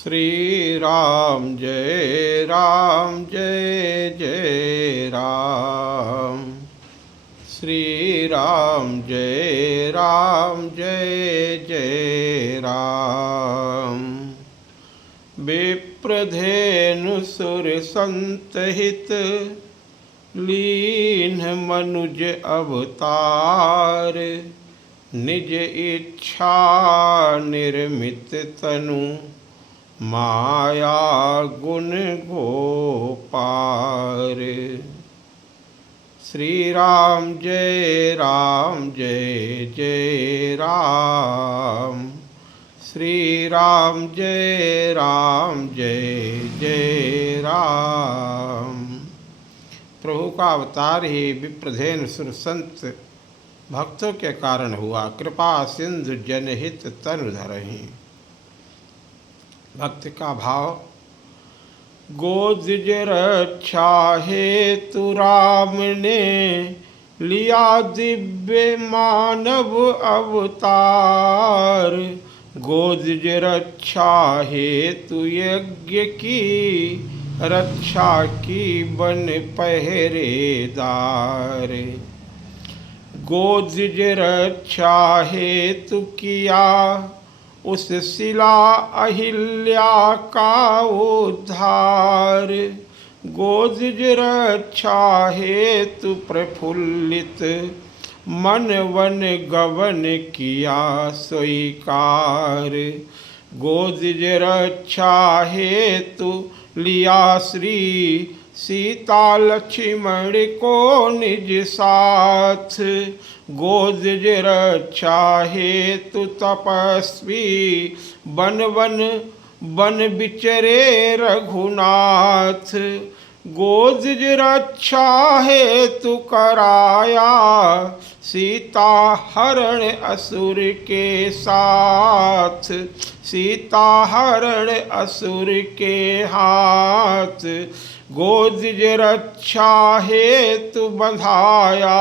श्री राम जय जय राम। श्री राम जय जय राम। विप्रधेनु सुर संत हित लीन मनुज अवतार। निज इच्छा निर्मित तनु माया गुण गोपार। श्री राम जय जय राम। श्री राम जय जय राम। प्रभु का अवतार ही विप्रधेनु सुर संत भक्तों के कारण हुआ। कृपा सिंधु जनहित तनु धरहि। भक्ति का भाव। गोद रक्षा हेतु राम ने लिया दिव्य मानव अवतार। गोद रक्षा हेतु यज्ञ की रक्षा की बन पहरेदार। गोद रक्षा हेतु किया उस शिला अहिल्या का उद्धार। गोद रक्षा हेतु प्रफुल्लित मन वन गवन किया स्वीकार। गोद रक्षा हेतु लिया श्री सीता लक्ष्मण को निज साथ। गोद रक्षा हेतु तपस्वी बन बिचरे रघुनाथ। गोद रक्षा हेतु कराया सीता हरण असुर के साथ। सीता हरण असुर के हाथ। गोद रक्षा हेतु बंधाया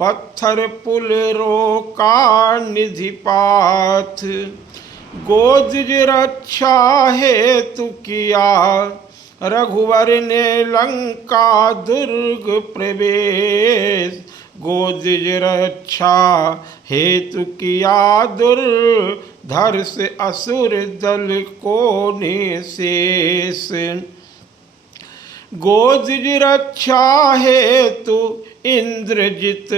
पत्थर पुल रोका निधि पाथ। गोद रक्षा हेतु किया रघुवर ने लंका दुर्ग प्रवेश। गोद रक्षा हेतु किया दुर्धर से असुर दल को निशेष। गोद रक्षा हेतु इंद्रजित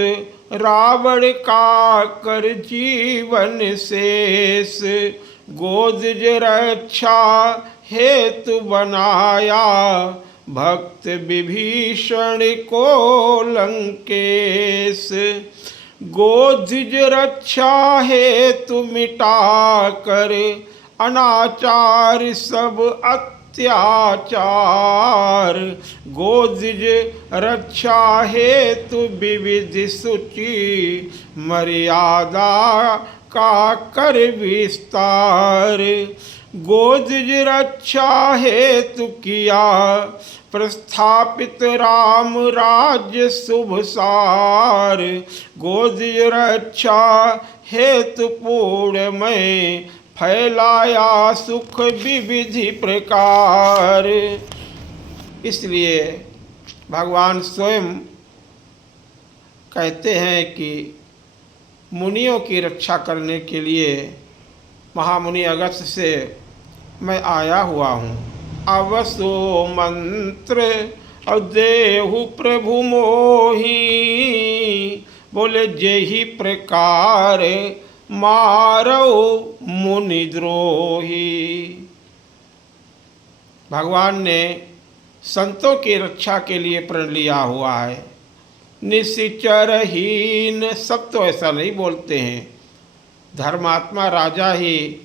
रावण का कर जीवन शेष। गोद रक्षा हेतु बनाया भक्त विभीषण को लंकेश। गोद रक्षा हेतु मिटा कर अनाचार सब अत्याचार। गोद रक्षा हेतु विविध शुचि मर्यादा का कर विस्तार। गोद रक्षा हेतु किया प्रस्थापित राम राज्य शुभ सार। गोद रक्षा हेतु पूर्णमय फैलाया सुख विविधि प्रकार। इसलिए भगवान स्वयं कहते हैं कि मुनियों की रक्षा करने के लिए महामुनि अगस्त्य से मैं आया हुआ हूँ। अवसो मंत्र और देहु प्रभु मोही। बोले जेहि प्रकार मारो मुनि द्रोही। भगवान ने संतों की रक्षा के लिए प्रण लिया हुआ है। निश्चरहीन सब तो ऐसा नहीं बोलते हैं। धर्मात्मा राजा ही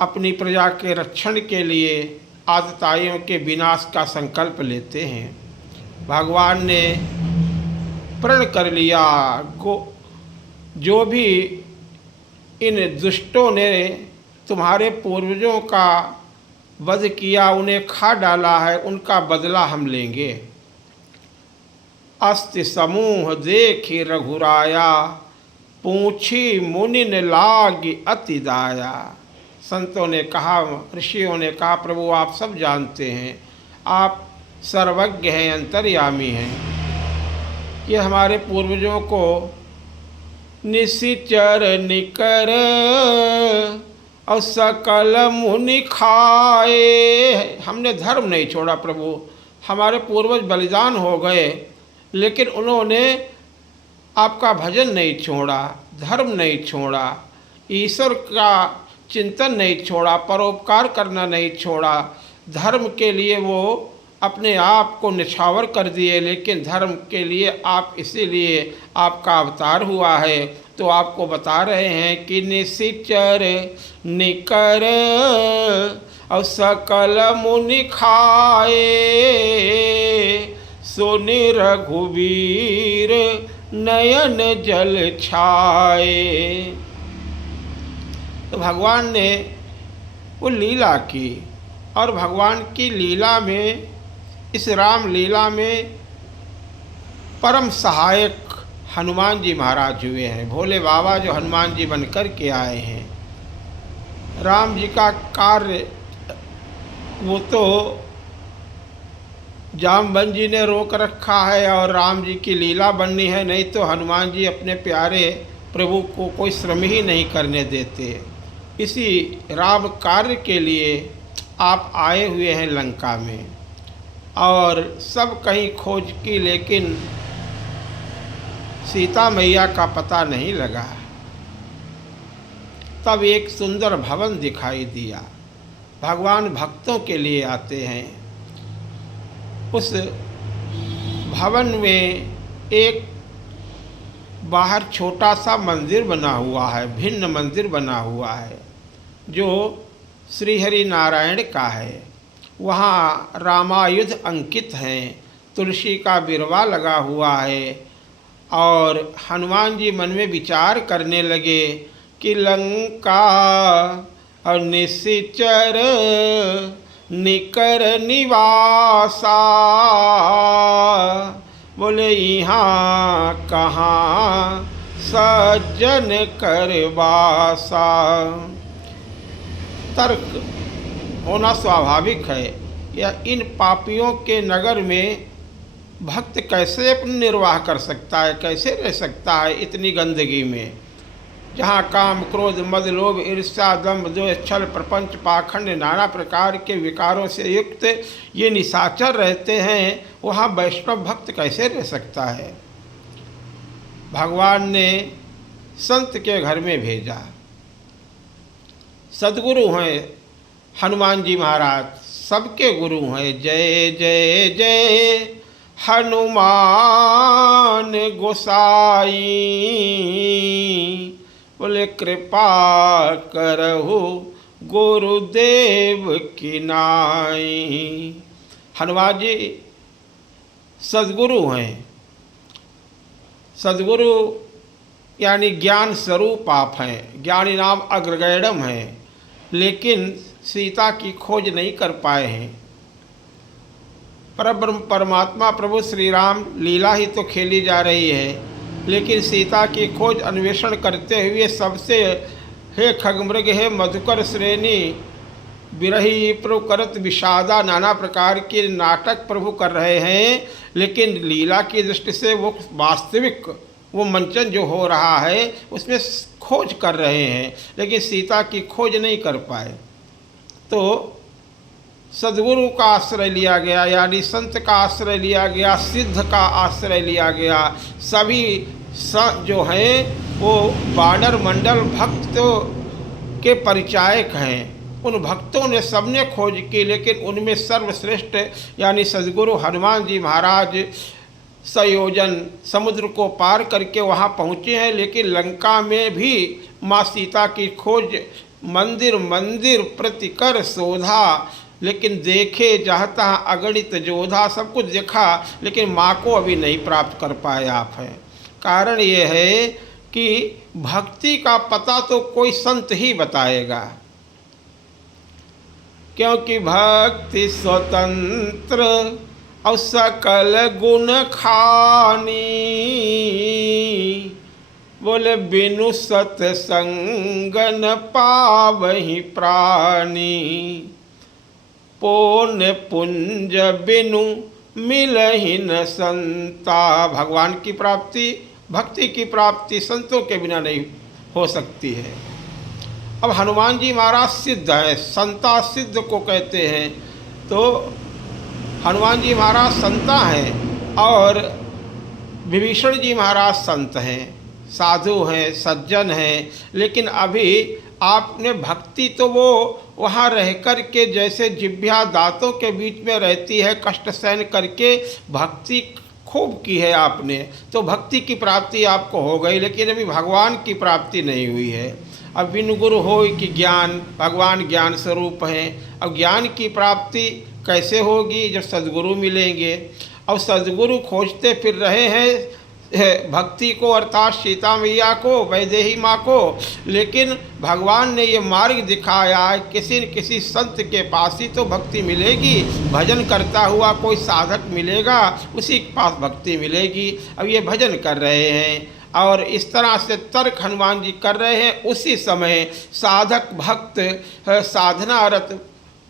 अपनी प्रजा के रक्षण के लिए आतताइयों के विनाश का संकल्प लेते हैं। भगवान ने प्रण कर लिया जो भी इन दुष्टों ने तुम्हारे पूर्वजों का वध किया, उन्हें खा डाला है, उनका बदला हम लेंगे। अस्ति समूह देखि रघुराया पूछी मुनिन लाग अति दाया। संतों ने कहा, ऋषियों ने कहा, प्रभु आप सब जानते हैं, आप सर्वज्ञ हैं, अंतर्यामी हैं। ये हमारे पूर्वजों को निशिचर निकर और सकल मुनि खाए, हमने धर्म नहीं छोड़ा प्रभु। हमारे पूर्वज बलिदान हो गए, लेकिन उन्होंने आपका भजन नहीं छोड़ा, धर्म नहीं छोड़ा, ईश्वर का चिंतन नहीं छोड़ा, परोपकार करना नहीं छोड़ा। धर्म के लिए वो अपने आप को निछावर कर दिए, लेकिन धर्म के लिए आप इसीलिए आपका अवतार हुआ है। तो आपको बता रहे हैं कि निशिचर निकर और सकल मुनि खाए, सुनि रघुवीर नयन जल छाए। तो भगवान ने वो लीला की, और भगवान की लीला में, इस राम लीला में परम सहायक हनुमान जी महाराज हुए हैं। भोले बाबा जो हनुमान जी बनकर के आए हैं। राम जी का कार्य वो तो जामवंत जी ने रोक रखा है और राम जी की लीला बननी है, नहीं तो हनुमान जी अपने प्यारे प्रभु को कोई श्रम ही नहीं करने देते। इसी राम कार्य के लिए आप आए हुए हैं लंका में, और सब कहीं खोज की, लेकिन सीता मैया का पता नहीं लगा। तब एक सुंदर भवन दिखाई दिया। भगवान भक्तों के लिए आते हैं। उस भवन में एक बाहर छोटा सा मंदिर बना हुआ है, भिन्न मंदिर बना हुआ है, जो श्री हरि नारायण का है। वहाँ रामायुध अंकित हैं, तुलसी का बिरवा लगा हुआ है। और हनुमान जी मन में विचार करने लगे कि लंका और निशिचर निकर निवासा, बोले यहाँ कहाँ सज्जन करवासा। तर्क होना स्वाभाविक है, या इन पापियों के नगर में भक्त कैसे अपना निर्वाह कर सकता है, कैसे रह सकता है इतनी गंदगी में, जहाँ काम क्रोध मद लोभ ईर्ष्या दम्भ द्वेष छल प्रपंच पाखंड नाना प्रकार के विकारों से युक्त ये निशाचर रहते हैं। वहाँ वैष्णव भक्त कैसे रह सकता है। भगवान ने संत के घर में भेजा। सद्गुरु हैं हनुमान जी महाराज, सबके गुरु हैं। जय जय जय हनुमान गोसाई, बोले कृपा करहु गुरुदेव की नाई। हनुमान जी सद्गुरु हैं। सद्गुरु यानी ज्ञान स्वरूप आप हैं, ज्ञानी नाम अग्रगण्यम हैं, लेकिन सीता की खोज नहीं कर पाए हैं। परब्रह्म परमात्मा प्रभु श्री राम लीला ही तो खेली जा रही है, लेकिन सीता की खोज अन्वेषण करते हुए सबसे हे खगमृग हे मधुकर श्रेणी बिरही प्रभु करत विषादा नाना प्रकार के नाटक प्रभु कर रहे हैं, लेकिन लीला की दृष्टि से वो वास्तविक वो मंचन जो हो रहा है उसमें खोज कर रहे हैं, लेकिन सीता की खोज नहीं कर पाए। तो सद्गुरु का आश्रय लिया गया, यानी संत का आश्रय लिया गया, सिद्ध का आश्रय लिया गया। सभी जो हैं वो वानर मंडल भक्तों के परिचायक हैं। उन भक्तों ने सबने खोज की, लेकिन उनमें सर्वश्रेष्ठ यानी सद्गुरु हनुमान जी महाराज संयोजन समुद्र को पार करके वहाँ पहुँचे हैं। लेकिन लंका में भी माँ सीता की खोज मंदिर मंदिर प्रतिकर शोधा, लेकिन देखे जहता अगणित जोधा, सब कुछ देखा, लेकिन माँ को अभी नहीं प्राप्त कर पाए आप हैं। कारण ये है कि भक्ति का पता तो कोई संत ही बताएगा, क्योंकि भक्ति स्वतंत्र और सकल गुण खानी, बोले बिनु सत्संग न पावहि प्राणी, पुण्य पुंज बिनु मिलहि न संता। भगवान की प्राप्ति, भक्ति की प्राप्ति संतों के बिना नहीं हो सकती है। अब हनुमान जी महाराज सिद्ध है, संता सिद्ध को कहते हैं। तो हनुमान जी महाराज संता हैं और विभीषण जी महाराज संत हैं, साधु हैं, सज्जन हैं। लेकिन अभी आपने भक्ति तो वो वहाँ रह कर के जैसे जिह्वा दांतों के बीच में रहती है, कष्ट सहन करके भक्ति खूब की है आपने, तो भक्ति की प्राप्ति आपको हो गई। लेकिन अभी भगवान की प्राप्ति नहीं हुई है। अब बिनु गुरु हो कि ज्ञान, भगवान ज्ञान स्वरूप हैं। अब ज्ञान की प्राप्ति कैसे होगी? जब सद्गुरु मिलेंगे। अब सद्गुरु खोजते फिर रहे हैं भक्ति को, अर्थात सीता मैया को, वैदेही माँ को। लेकिन भगवान ने ये मार्ग दिखाया है, किसी न किसी संत के पास ही तो भक्ति मिलेगी। भजन करता हुआ कोई साधक मिलेगा, उसी के पास भक्ति मिलेगी। अब ये भजन कर रहे हैं और इस तरह से तर्क हनुमान जी कर रहे हैं। उसी समय साधक भक्त साधनारत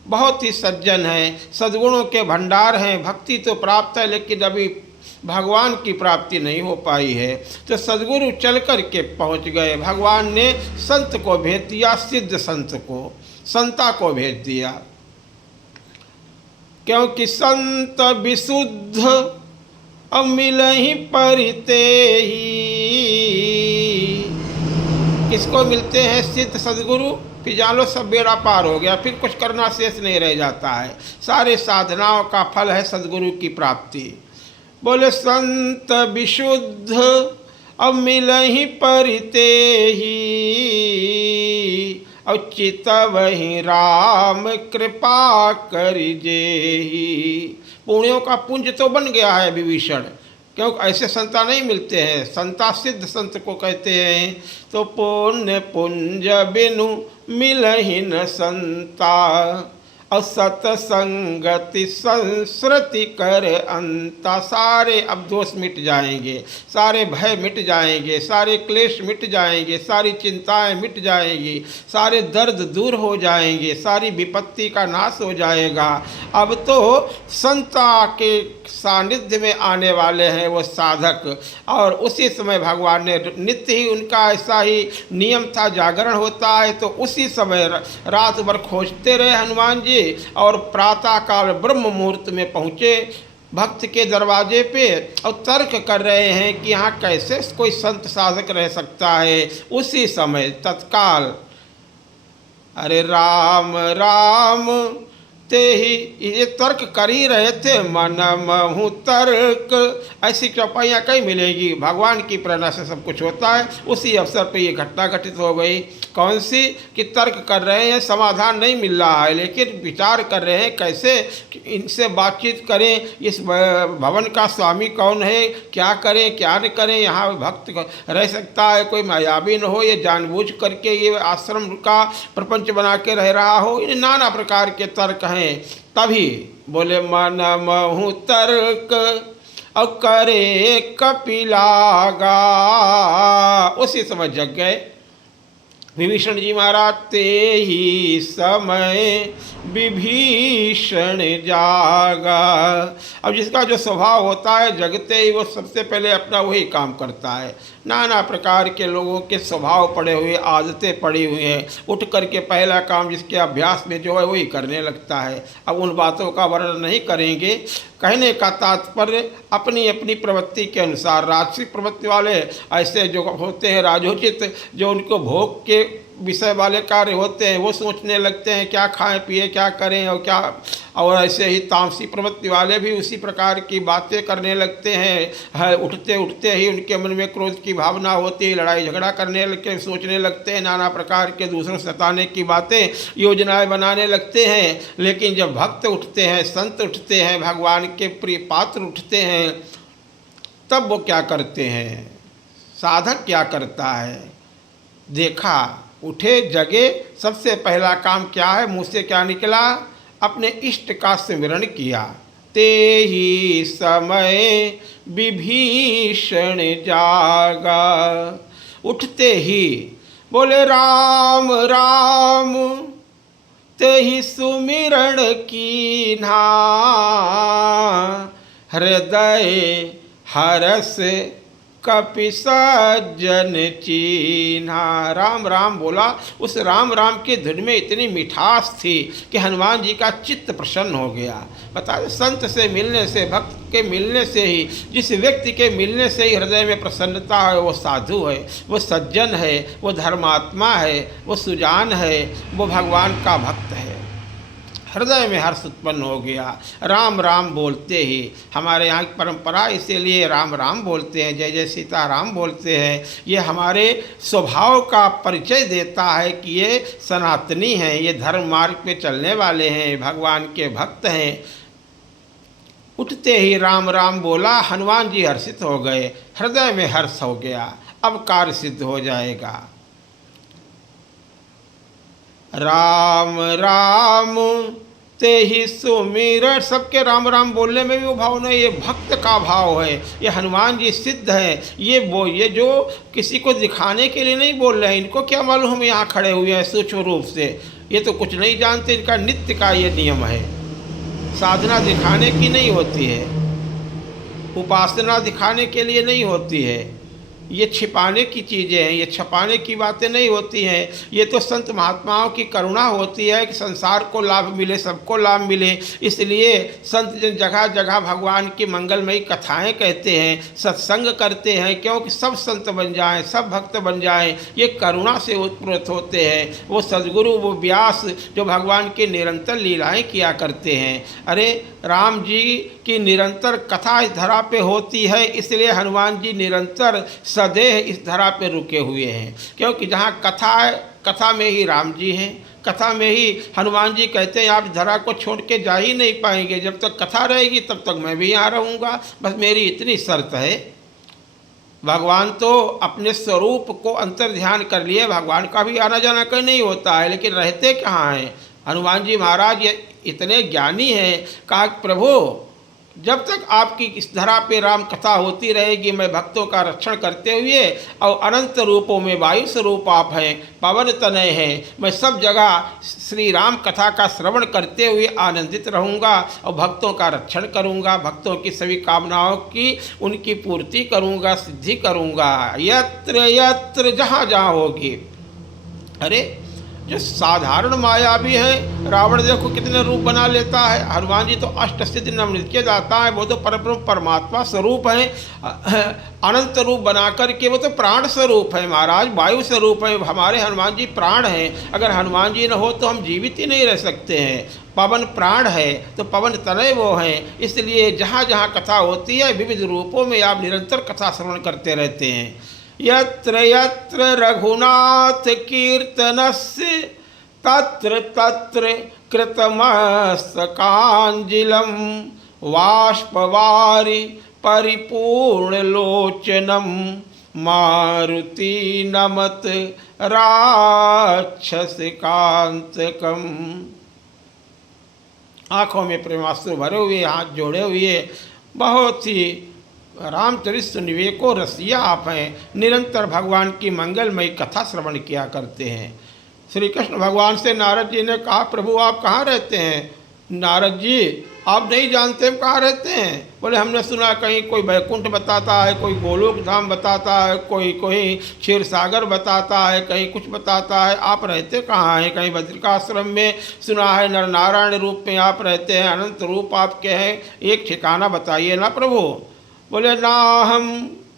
बहुत ही सज्जन हैं, सद्गुणों के भंडार हैं। भक्ति तो प्राप्त है लेकिन अभी भगवान की प्राप्ति नहीं हो पाई है। तो सद्गुरु चल कर के पहुँच गए। भगवान ने संत को भेज दिया, सिद्ध संत को, संता को भेज दिया। क्योंकि संत विशुद्ध मिलहि परिते ही। किसको मिलते हैं? सिद्ध सद्गुरु। फिर जान लो सब बेड़ा पार हो गया, फिर कुछ करना शेष नहीं रह जाता है। सारे साधनाओं का फल है सद्गुरु की प्राप्ति। बोले संत विशुद्ध अब मिलहि परिते ही, और चितवहि राम कृपा करिजेहि। पुण्यों का पुंज तो बन गया है विभीषण, क्योंकि ऐसे संता नहीं मिलते हैं। संता सिद्ध संत को कहते हैं। तो पुण्य पुंज बिनु मिलहि न संता, और सतसंगति संस्कृति कर अंता। सारे अब दोष मिट जाएंगे, सारे भय मिट जाएंगे, सारे क्लेश मिट जाएंगे, सारी चिंताएं मिट जाएंगी, सारे दर्द दूर हो जाएंगे, सारी विपत्ति का नाश हो जाएगा। अब तो संता के सानिध्य में आने वाले हैं वो साधक। और उसी समय भगवान ने नित्य ही उनका ऐसा ही नियम था, जागरण होता है। तो उसी समय रात भर खोजते रहे हनुमान जी और प्रातःकाल ब्रह्म मुहूर्त में पहुँचे भक्त के दरवाजे पे और तर्क कर रहे हैं कि यहाँ कैसे कोई संत साधक रह सकता है। उसी समय तत्काल अरे राम राम ते ही ये तर्क कर ही रहे थे। मन महु तर्क, ऐसी चौपाइयाँ कहीं मिलेगी। भगवान की प्रेरणा से सब कुछ होता है। उसी अवसर पे ये घटना घटित हो गई। कौन सी? कि तर्क कर रहे हैं, समाधान नहीं मिल रहा है, लेकिन विचार कर रहे हैं कैसे इनसे बातचीत करें। इस भवन का स्वामी कौन है, क्या करें क्या न करें, यहाँ भक्त रह सकता है, कोई मायावी न हो, ये जानबूझ करके ये आश्रम का प्रपंच बना के रह रहा हो। इन नाना प्रकार के तर्क हैं। तभी बोले मन महु तर्क और करे कपिलागा। उसी समय जग गए विभीषण जी महाराज। ते ही समय विभीषण जागा। अब जिसका जो स्वभाव होता है, जगते ही वो सबसे पहले अपना वही काम करता है। नाना प्रकार के लोगों के स्वभाव पड़े हुए, आदतें पड़ी हुई हैं। उठ करके पहला काम जिसके अभ्यास में जो है वही करने लगता है। अब उन बातों का वर्णन नहीं करेंगे। कहने का तात्पर्य अपनी अपनी प्रवृत्ति के अनुसार, राजसी प्रवृत्ति वाले ऐसे जो होते हैं राजोचित, जो उनको भोग के विषय वाले कार्य होते हैं, वो सोचने लगते हैं क्या खाएं पिए क्या करें और क्या। और ऐसे ही तामसी प्रवृत्ति वाले भी उसी प्रकार की बातें करने लगते हैं। उठते उठते ही उनके मन में क्रोध की भावना होती है, लड़ाई झगड़ा करने लगते, सोचने लगते हैं, नाना प्रकार के दूसरों से सताने की बातें, योजनाएं बनाने लगते हैं। लेकिन जब भक्त उठते हैं, संत उठते हैं, भगवान के प्रिय पात्र उठते हैं, तब वो क्या करते हैं? साधक क्या करता है? देखा, उठे, जगे, सबसे पहला काम क्या है? मुँह से क्या निकला? अपने इष्ट का स्मरण किया। ते ही समय विभीषण जागा। उठते ही बोले राम राम ते ही सुमिरण कीन्हा, हृदय हरस कपि सज्जन चीन्हा। राम राम बोला, उस राम राम की धुन में इतनी मिठास थी कि हनुमान जी का चित्त प्रसन्न हो गया। बता दें, संत से मिलने से, भक्त के मिलने से ही, जिस व्यक्ति के मिलने से ही हृदय में प्रसन्नता है, वो साधु है, वो सज्जन है, वो धर्मात्मा है, वो सुजान है, वो भगवान का भक्त है। हृदय में हर्ष उत्पन्न हो गया। राम राम बोलते ही, हमारे यहाँ की परंपरा इसीलिए राम राम बोलते हैं, जय जय सीताराम बोलते हैं। ये हमारे स्वभाव का परिचय देता है कि ये सनातनी हैं, ये धर्म मार्ग पे चलने वाले हैं, भगवान के भक्त हैं। उठते ही राम राम बोला, हनुमान जी हर्षित हो गए, हृदय में हर्ष हो गया। अब कार्य सिद्ध हो जाएगा। राम राम ते ही सुमिरन, सबके राम राम बोलने में भी वो भाव नहीं, ये भक्त का भाव है। ये हनुमान जी सिद्ध हैं। ये जो किसी को दिखाने के लिए नहीं बोल रहे हैं, इनको क्या मालूम हम यहाँ खड़े हुए हैं सूक्ष्म रूप से, ये तो कुछ नहीं जानते। इनका नित्य का ये नियम है, साधना दिखाने की नहीं होती है, उपासना दिखाने के लिए नहीं होती है, ये छिपाने की चीज़ें हैं, ये छपाने की बातें नहीं होती हैं। ये तो संत महात्माओं की करुणा होती है कि संसार को लाभ मिले, सबको लाभ मिले। इसलिए संत जन जगह जगह भगवान की मंगलमयी कथाएं कहते हैं, सत्संग करते हैं, क्योंकि सब संत बन जाएं, सब भक्त बन जाएं। ये करुणा से उत्प्रेरित होते हैं। वो सद्गुरु, वो व्यास जो भगवान की निरंतर लीलाएँ किया करते हैं। अरे राम जी की निरंतर कथा इस धरा पे होती है, इसलिए हनुमान जी निरंतर सदैव इस धरा पे रुके हुए हैं। क्योंकि जहाँ कथा है, कथा में ही राम जी हैं, कथा में ही हनुमान जी कहते हैं आप धरा को छोड़ के जा ही नहीं पाएंगे, जब तक कथा रहेगी तब तक मैं भी यहाँ रहूँगा, बस मेरी इतनी शर्त है। भगवान तो अपने स्वरूप को अंतर ध्यान कर लिए, भगवान का भी आना जाना कहीं नहीं होता है, लेकिन रहते कहाँ हैं। हनुमान जी महाराज ये इतने ज्ञानी हैं, कहा प्रभु जब तक आपकी इस धरा पे राम कथा होती रहेगी, मैं भक्तों का रक्षण करते हुए, और अनंत रूपों में वायु स्वरूप आप हैं, पवन तनय हैं, मैं सब जगह श्री राम कथा का श्रवण करते हुए आनंदित रहूँगा और भक्तों का रक्षण करूँगा, भक्तों की सभी कामनाओं की उनकी पूर्ति करूँगा, सिद्धि करूँगा, यत्र यत्र जहाँ जहाँ होगी। अरे जो साधारण माया भी है, रावण देखो कितने रूप बना लेता है, हनुमान जी तो अष्ट सिद्धि नवनित्य दाता है, वो तो परब्रह्म परमात्मा स्वरूप है, अनंत रूप बना करके वो तो प्राण स्वरूप है महाराज, वायु स्वरूप है। हमारे हनुमान जी प्राण हैं, अगर हनुमान जी न हो तो हम जीवित ही नहीं रह सकते हैं। पवन प्राण है तो पवन तनय वो हैं, इसलिए जहाँ जहाँ कथा होती है विविध रूपों में आप निरंतर कथा श्रवण करते रहते हैं। यत्र यत्र रघुनाथ कीर्तनस्य तत्र तत्र कृतमस्तकाञ्जलिं बाष्पवारि परिपूर्णलोचनं मारुति नमत राक्षसकांतकम्। आँखों में प्रेमाश्रु भरे हुए, हाथ जोड़े हुए, बहुत ही रामचरित्र निवेको रसिया आप हैं, निरंतर भगवान की मंगलमयी कथा श्रवण किया करते हैं। श्री कृष्ण भगवान से नारद जी ने कहा प्रभु आप कहाँ रहते हैं। नारद जी आप नहीं जानते हम कहाँ रहते हैं। बोले हमने सुना कहीं कोई वैकुंठ बताता है, कोई गोलोक धाम बताता है, कोई क्षीर सागर बताता है, कहीं कुछ बताता है, आप रहते कहाँ हैं। कहीं बद्रिकाश्रम में सुना है नर नारायण रूप में आप रहते हैं, अनंत रूप आपके हैं, एक ठिकाना बताइए ना प्रभु। बोले ना हम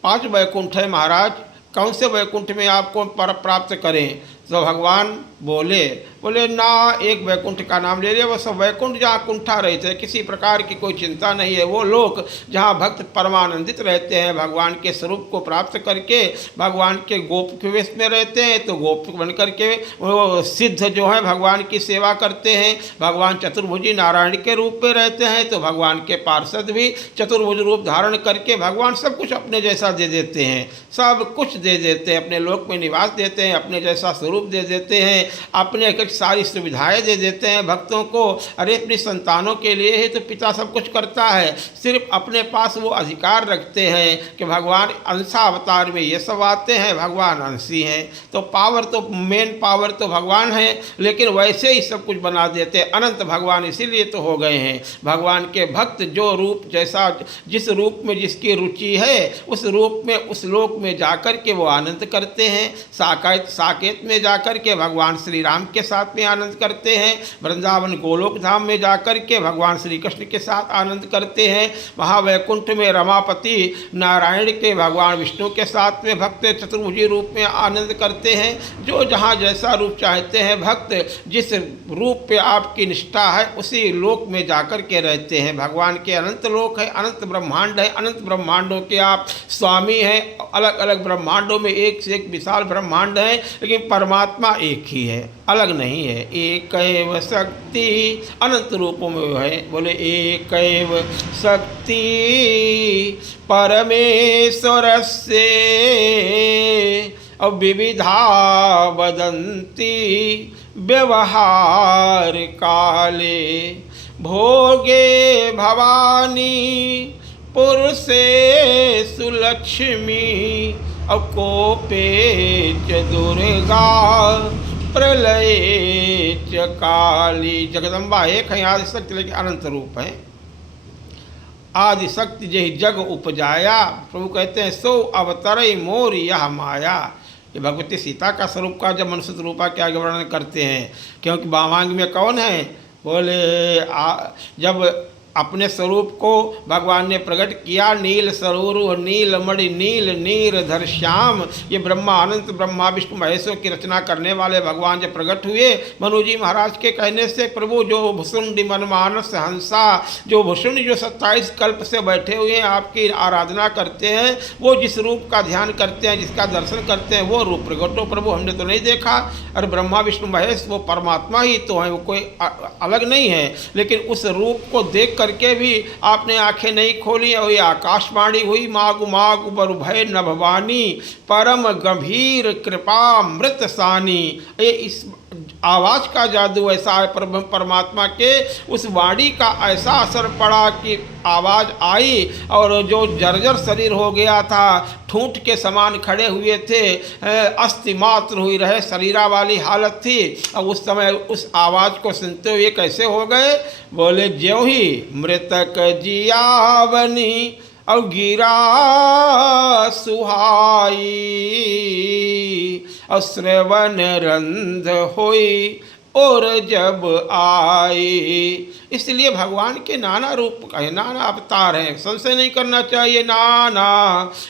5 वैकुंठ है महाराज, कौन से वैकुंठ में आपको पर प्राप्त करें। तो भगवान बोले ना एक वैकुंठ का नाम ले लिया, वो सब वैकुंठ जहाँ कुंठा रहते हैं, किसी प्रकार की कोई चिंता नहीं है। वो लोग जहाँ भक्त परमानंदित रहते हैं, भगवान के स्वरूप को प्राप्त करके भगवान के गोप के वेश में रहते हैं, तो गोप बन करके वो सिद्ध जो है भगवान की सेवा करते हैं। भगवान चतुर्भुजी नारायण के रूप में रहते हैं, तो भगवान के पार्षद भी चतुर्भुज रूप धारण करके भगवान सब कुछ अपने जैसा दे देते हैं, सब कुछ दे देते हैं, अपने लोक में निवास देते हैं, अपने जैसा स्वरूप दे देते हैं। अपने कुछ सारी सुविधाएं दे देते हैं भक्तों को। अरे अपनी संतानों के लिए ही तो पिता सब कुछ करता है, सिर्फ अपने पास वो अधिकार रखते हैं कि भगवान अंशा अवतार में ये सब आते हैं, भगवान अंशी हैं, तो पावर तो मेन पावर तो भगवान है, लेकिन वैसे ही सब कुछ बना देते हैं। अनंत भगवान इसीलिए तो हो गए हैं। भगवान के भक्त जो रूप जैसा जिस रूप में जिसकी रुचि है उस रूप में उस लोक में जाकर के वो आनंद करते हैं। साकेत में जाकर के भगवान श्री राम के साथ में आनंद करते हैं, वृंदावन गोलोक धाम में जाकर के भगवान श्री कृष्ण के साथ आनंद करते हैं, महावैकुंठ में रमापति नारायण के भगवान विष्णु के साथ में भक्त चतुर्भुजी रूप में आनंद करते हैं। जो जहाँ जैसा रूप चाहते हैं भक्त, जिस रूप पे आपकी निष्ठा है उसी लोक में जाकर के रहते हैं। भगवान के अनंत लोक है, अनंत ब्रह्मांड है, अनंत ब्रह्मांडों के आप स्वामी हैं। अलग अलग ब्रह्मांडों में एक से एक विशाल ब्रह्मांड है, लेकिन परमात्मा एक ही है, अलग नहीं है। एकैव शक्ति, अनंत रूपों में है, बोले एकैव शक्ति परमेश्वरस्य विविधा वदन्ति व्यवहार काले भोगे भवानी पुरुषेषु लक्ष्मी अकोपे च दुर्गा प्रलये च काली। जगदम्बा एक है, आदि शक्ति लेकिन अनंत रूप है। आदि शक्ति जही जग उपजाया, प्रभु कहते हैं सो अवतरई मोर यह माया। ये भगवती सीता का स्वरूप का जब मनुष्य रूपा के आगे वर्णन करते हैं, क्योंकि वामांग में कौन है, बोले जब अपने स्वरूप को भगवान ने प्रकट किया, नील सरोरु नील मणि नील नीरधर श्याम, ये ब्रह्मा अनंत ब्रह्मा विष्णु महेश्वर की रचना करने वाले भगवान जब प्रकट हुए मनु जी महाराज के कहने से, प्रभु जो भुसुंडी मनमानस हंसा, जो भुसुंडी जो 27 कल्प से बैठे हुए हैं आपकी आराधना करते हैं, वो जिस रूप का ध्यान करते हैं, जिसका दर्शन करते हैं, वो रूप प्रकट हो प्रभु हमने तो नहीं देखा। अरे ब्रह्मा विष्णु महेश वो परमात्मा ही तो है, वो कोई अलग नहीं है, लेकिन उस रूप को देख करके भी आपने आंखें नहीं खोली। और ये आकाशवाणी हुई मागु मागु बरु भय नभवानी परम गंभीर कृपा मृत सानी। ये इस आवाज़ का जादू ऐसा है, परमात्मा के उस वाणी का ऐसा असर पड़ा कि आवाज़ आई और जो जर्जर शरीर हो गया था, ठूंठ के समान खड़े हुए थे, अस्थि मात्र हुई रहे शरीरा वाली हालत थी, और उस समय उस आवाज़ को सुनते हुए कैसे हो गए, बोले ज्यों ही मृतक जियावनी और गिरा सुहाई और श्रवण रंध होई और जब आई। इसलिए भगवान के नाना रूप है, नाना अवतार हैं, संशय नहीं करना चाहिए। नाना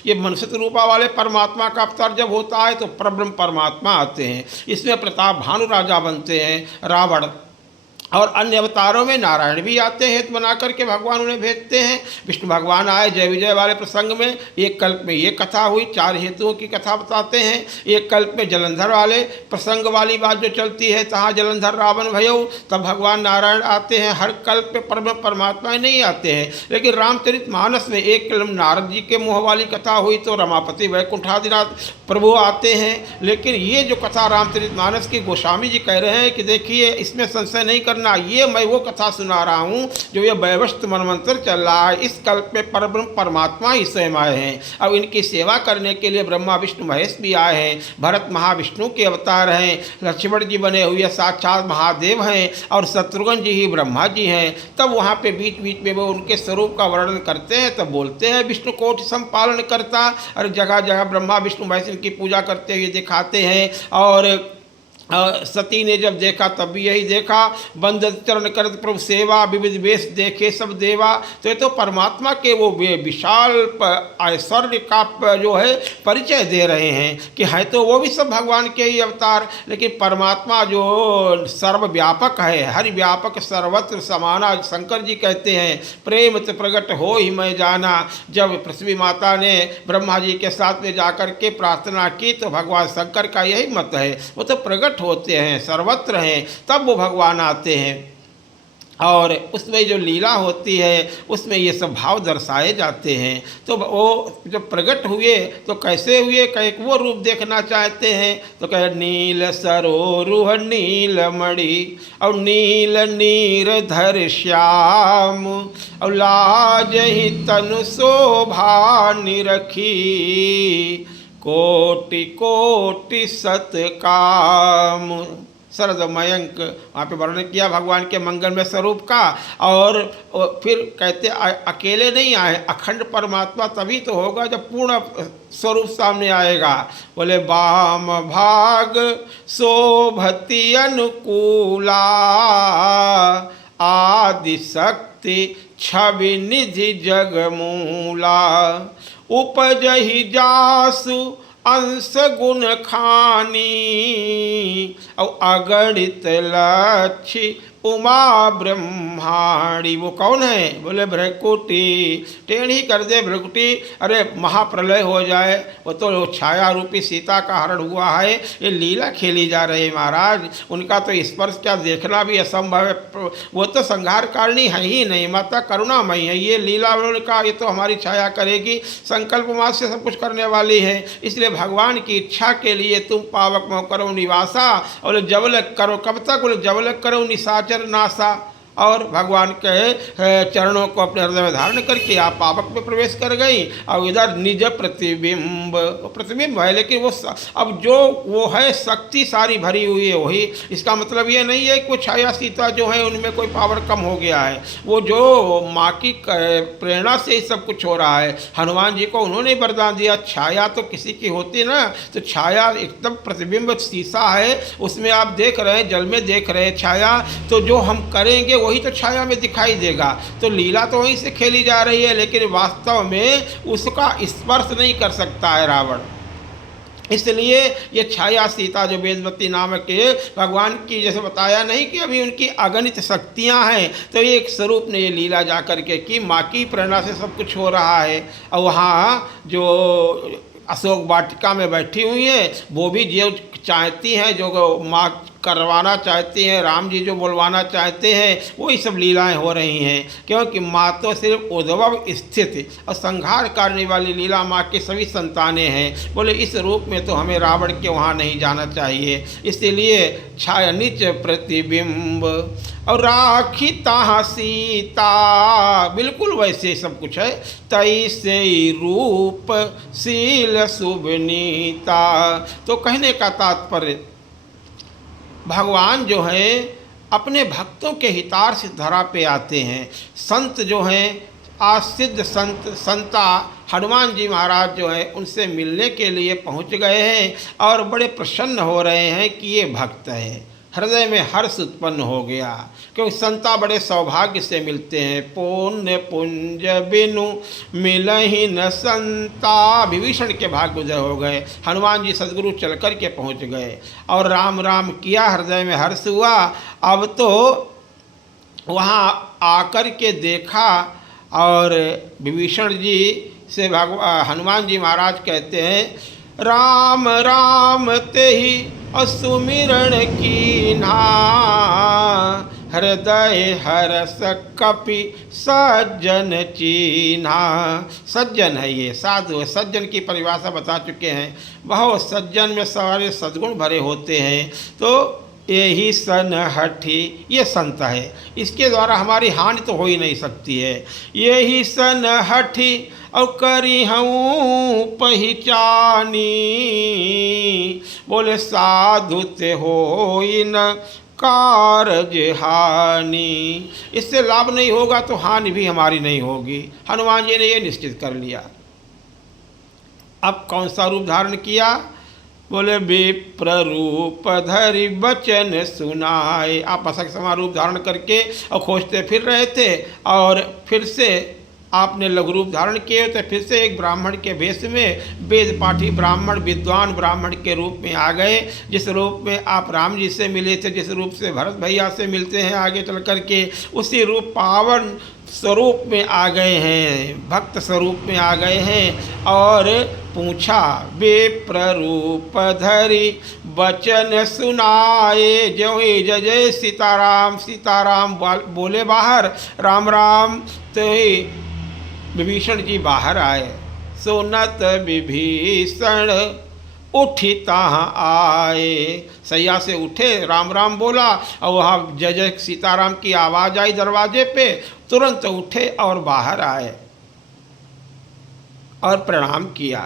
ये मनुष्य रूपा वाले परमात्मा का अवतार जब होता है तो परब्रह्म परमात्मा आते हैं, इसमें प्रताप भानु राजा बनते हैं, रावण, और अन्य अवतारों में नारायण भी आते हैं, हेतु बना करके भगवान उन्हें भेजते हैं। विष्णु भगवान आए जय विजय वाले प्रसंग में, एक कल्प में ये कथा हुई, 4 हेतुओं की कथा बताते हैं। एक कल्प में जलंधर वाले प्रसंग वाली बात जो चलती है, तहाँ जलंधर रावण भयो, तब भगवान नारायण आते हैं। हर कल्प में परमात्मा नहीं आते हैं, लेकिन रामचरितमानस में एक कल्प नारद जी के मुँह वाली कथा हुई तो रमापति वैकुंठादिनाथ प्रभु आते हैं। लेकिन ये जो कथा रामचरितमानस की गोस्वामी जी कह रहे हैं कि देखिए इसमें संशय नहीं करना, ये मैं वो कथा सुना रहा हूँ जो ये वैवस्त मनमंत्र चल रहा है। इस कल्प में परब्रह्म परमात्मा ही स्वयं आए हैं, अब इनकी सेवा करने के लिए ब्रह्मा विष्णु महेश भी आए हैं। भरत महाविष्णु के अवतार हैं, लक्ष्मण जी बने हुए साक्षात महादेव हैं, और शत्रुघ्न जी ही ब्रह्मा जी हैं। तब वहाँ पे बीच बीच में वो उनके स्वरूप का वर्णन करते हैं, तब बोलते हैं विष्णु कोटि संपालन करता, और जगह जगह ब्रह्मा विष्णु महेश की पूजा करते हुए दिखाते हैं। और सती ने जब देखा तब भी यही देखा, बंद चरण करत प्रभु सेवा विविध वेश देखे सब देवा। तो ये तो परमात्मा के वो विशाल ऐश्वर्य का जो है परिचय दे रहे हैं कि है तो वो भी सब भगवान के ही अवतार, लेकिन परमात्मा जो सर्वव्यापक है, हरि व्यापक सर्वत्र समाना। शंकर जी कहते हैं प्रेम तो प्रगट हो ही मैं जाना। जब पृथ्वी माता ने ब्रह्मा जी के साथ में जाकर के प्रार्थना की तो भगवान शंकर का यही मत है, वो तो प्रगट होते हैं, सर्वत्र हैं, तब वो भगवान आते हैं। और उसमें जो लीला होती है उसमें ये सब भाव दर्शाए जाते हैं। तो वो जब प्रकट हुए तो कैसे हुए, कहे वो रूप देखना चाहते हैं तो कहे नील सरोरुह नील मणि और नील नीरधर श्याम और लाज ही तनु शोभा निरखी कोटि कोटि सतकाम। शरद मयंक वहाँ पे वर्णन किया भगवान के मंगलमय स्वरूप का। और फिर कहते अकेले नहीं आए, अखंड परमात्मा तभी तो होगा जब पूर्ण स्वरूप सामने आएगा। बोले वाम भाग शोभति अनुकूला आदि शक्ति छवि निधि जगमूला उपजहि जासु अंश गुण खानी और अगणित लक्ष्य उमा ब्रह्माणी। वो कौन है? बोले भ्रकुटी। टेढ़ी कर दे भ्रकुटी, अरे महाप्रलय हो जाए। वो तो छाया रूपी सीता का हरण हुआ है, ये लीला खेली जा रही है महाराज। उनका तो स्पर्श क्या देखना भी असंभव है। वो तो संहार कारिणी है ही नहीं, माता करुणामयी है। ये लीला का ये तो हमारी छाया करेगी, संकल्प मात्र से सब कुछ करने वाली है। इसलिए भगवान की इच्छा के लिए तुम पावक मोह करो निवासा और जबलक करो। कब तक? बोले जबलक करो निशाचर नासा। और भगवान के चरणों को अपने हृदय में धारण करके आप पावक में प्रवेश कर गई। और इधर निज प्रतिबिंब, प्रतिबिंब है लेकिन वो अब जो वो है शक्ति सारी भरी हुई है वही। इसका मतलब ये नहीं है कि छाया सीता जो है उनमें कोई पावर कम हो गया है। वो जो माँ की प्रेरणा से ही सब कुछ हो रहा है। हनुमान जी को उन्होंने वरदान दिया, छाया तो किसी की होती ना, तो छाया एकदम प्रतिबिंब शीशा है, उसमें आप देख रहे हैं, जल में देख रहे हैं छाया, तो जो हम करेंगे वही तो छाया में दिखाई देगा। तो लीला तो वहीं से खेली जा रही है, लेकिन वास्तव में उसका स्पर्श नहीं कर सकता है रावण। इसलिए ये छाया सीता जो वेदवती नामक के भगवान की, जैसे बताया नहीं कि अभी उनकी अगणित शक्तियां हैं, तो ये एक स्वरूप ने ये लीला जा करके कि माँ की प्रेरणा से सब कुछ हो रहा है। और वहाँ जो अशोक वाटिका में बैठी हुई है वो भी जो चाहती हैं, जो माँ करवाना चाहती हैं, राम जी जो बोलवाना चाहते हैं, वही सब लीलाएं हो रही हैं। क्योंकि माँ तो सिर्फ उद्भव स्थित और संहार करने वाली लीला माँ की सभी संतानें हैं। बोले इस रूप में तो हमें रावण के वहाँ नहीं जाना चाहिए। इसलिए छाया निच प्रतिबिंब और राखी ताहा सीता, बिल्कुल वैसे सब कुछ है। तैसे रूप शील शुभनीता। तो कहने का तात्पर्य भगवान जो है अपने भक्तों के हितार्थ धरा पे आते हैं। संत जो हैं आसिद्ध संता हनुमान जी महाराज जो है उनसे मिलने के लिए पहुंच गए हैं और बड़े प्रसन्न हो रहे हैं कि ये भक्त है। हृदय में हर्ष उत्पन्न हो गया, क्योंकि संता बड़े सौभाग्य से मिलते हैं। पुण्य पुंज बिनु मिलहि न संता। विभीषण के भाग्य उदय हो गए, हनुमान जी सदगुरु चल कर के पहुँच गए और राम राम किया, हृदय में हर्ष हुआ। अब तो वहाँ आकर के देखा और विभीषण जी से हनुमान जी महाराज कहते हैं, राम राम तेहि असुमिरण कीन्हा हृदय हरस कपि सज्जन चीन्हा। सज्जन है ये, साधु है। सज्जन की परिभाषा बता चुके हैं। बहुत सज्जन में सारे सद्गुण भरे होते हैं। तो यही सन हठी, ये संत है, इसके द्वारा हमारी हानि तो हो ही नहीं सकती है। यही सन हठी और करी हूँ पहचानी। बोले साधु ते हो न कारज हानि। इससे लाभ नहीं होगा तो हानि भी हमारी नहीं होगी। हनुमान जी ने ये निश्चित कर लिया। अब कौन सा रूप धारण किया? बोले विप्र रूप धरि बचन सुनाए। आप असक समा रूप धारण करके और खोजते फिर रहे थे और फिर से आपने लघु रूप धारण किए, तो फिर से एक ब्राह्मण के वेश में वेद पाठी ब्राह्मण, विद्वान ब्राह्मण के रूप में आ गए। जिस रूप में आप राम जी से मिले थे, जिस रूप से भरत भैया से मिलते हैं आगे चल कर के, उसी रूप पावन स्वरूप में आ गए हैं, भक्त स्वरूप में आ गए हैं। और पूछा विप्र रूप धरि बचन सुनाए। ज्यों ही जय जय सीताराम सीताराम बोले बाहर, राम राम, तो ही विभीषण जी बाहर आए। सुनत विभीषण उठी तहाँ आए। सैया से उठे, राम राम बोला और वहाँ जय जय सीताराम की आवाज़ आई दरवाजे पे, तुरंत उठे और बाहर आए और प्रणाम किया।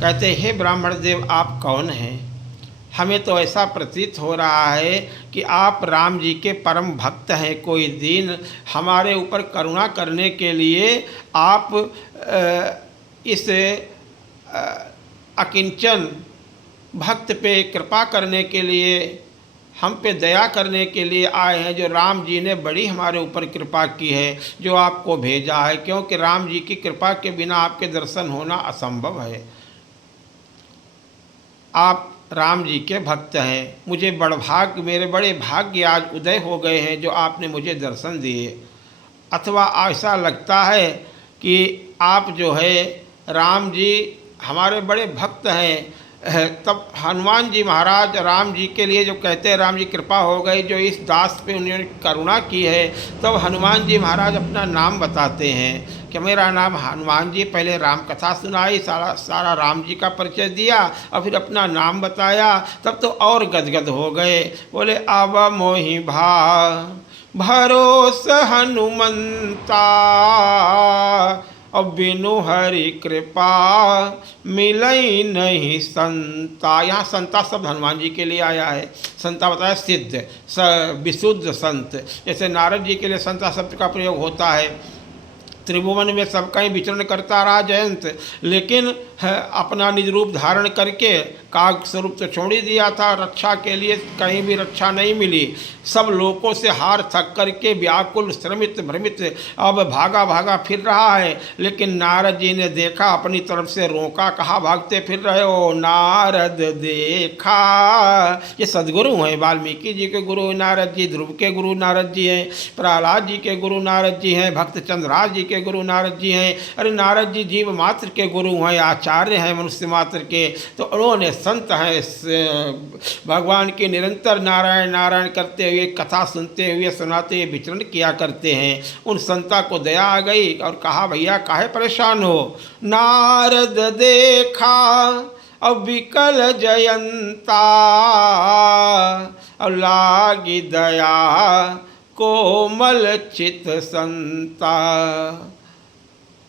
कहते हे ब्राह्मण देव, आप कौन हैं? हमें तो ऐसा प्रतीत हो रहा है कि आप राम जी के परम भक्त हैं। कोई दिन हमारे ऊपर करुणा करने के लिए आप इस अकिंचन भक्त पे कृपा करने के लिए, हम पे दया करने के लिए आए हैं। जो राम जी ने बड़ी हमारे ऊपर कृपा की है, जो आपको भेजा है, क्योंकि राम जी की कृपा के बिना आपके दर्शन होना असंभव है। आप राम जी के भक्त हैं। मुझे मेरे बड़े भाग्य आज उदय हो गए हैं जो आपने मुझे दर्शन दिए। अथवा ऐसा लगता है कि आप जो है राम जी हमारे बड़े भक्त हैं। तब हनुमान जी महाराज राम जी के लिए जो कहते हैं राम जी कृपा हो गई, जो इस दास पे उन्होंने करुणा की है, तब हनुमान जी महाराज अपना नाम बताते हैं कि मेरा नाम हनुमान जी। पहले राम कथा सुनाई, सारा राम जी का परिचय दिया और फिर अपना नाम बताया। तब तो और गदगद हो गए, बोले अब मोहि भरोस हनुमंता, अब बिनु हरि कृपा मिलई नहीं संता। यहाँ संता शब्द हनुमान जी के लिए आया है। संता बताया सिद्ध, विशुद्ध संत। जैसे नारद जी के लिए संता शब्द का प्रयोग होता है। त्रिभुवन में सब कहीं विचरण करता रहा जयंत, लेकिन अपना निज रूप धारण करके काग स्वरूप तो छोड़ ही दिया था। रक्षा के लिए कहीं भी रक्षा नहीं मिली, सब लोगों से हार थक करके व्याकुल श्रमित भ्रमित अब भागा भागा फिर रहा है। लेकिन नारद जी ने देखा, अपनी तरफ से रोका, कहा भागते फिर रहे हो? नारद देखा, ये सदगुरु हैं, वाल्मीकि जी के गुरु नारद जी, ध्रुव के गुरु नारद जी हैं, प्रहलाद जी के गुरु नारद जी हैं, भक्त चंद्राज जी के गुरु नारद जी हैं। अरे नारद जी जीव मात्र के गुरु हैं, आचार्य हैं मनुष्य मात्र के। तो उन्होंने संत हैं, भगवान के निरंतर नारायण नारायण करते हुए, कथा सुनते हुए, सुनाते हुए विचरण किया करते हैं। उन संता को दया आ गई और कहा भैया काहे परेशान हो? नारद देखा अब विकल जयंता, और लागी दया कोमल चित संता।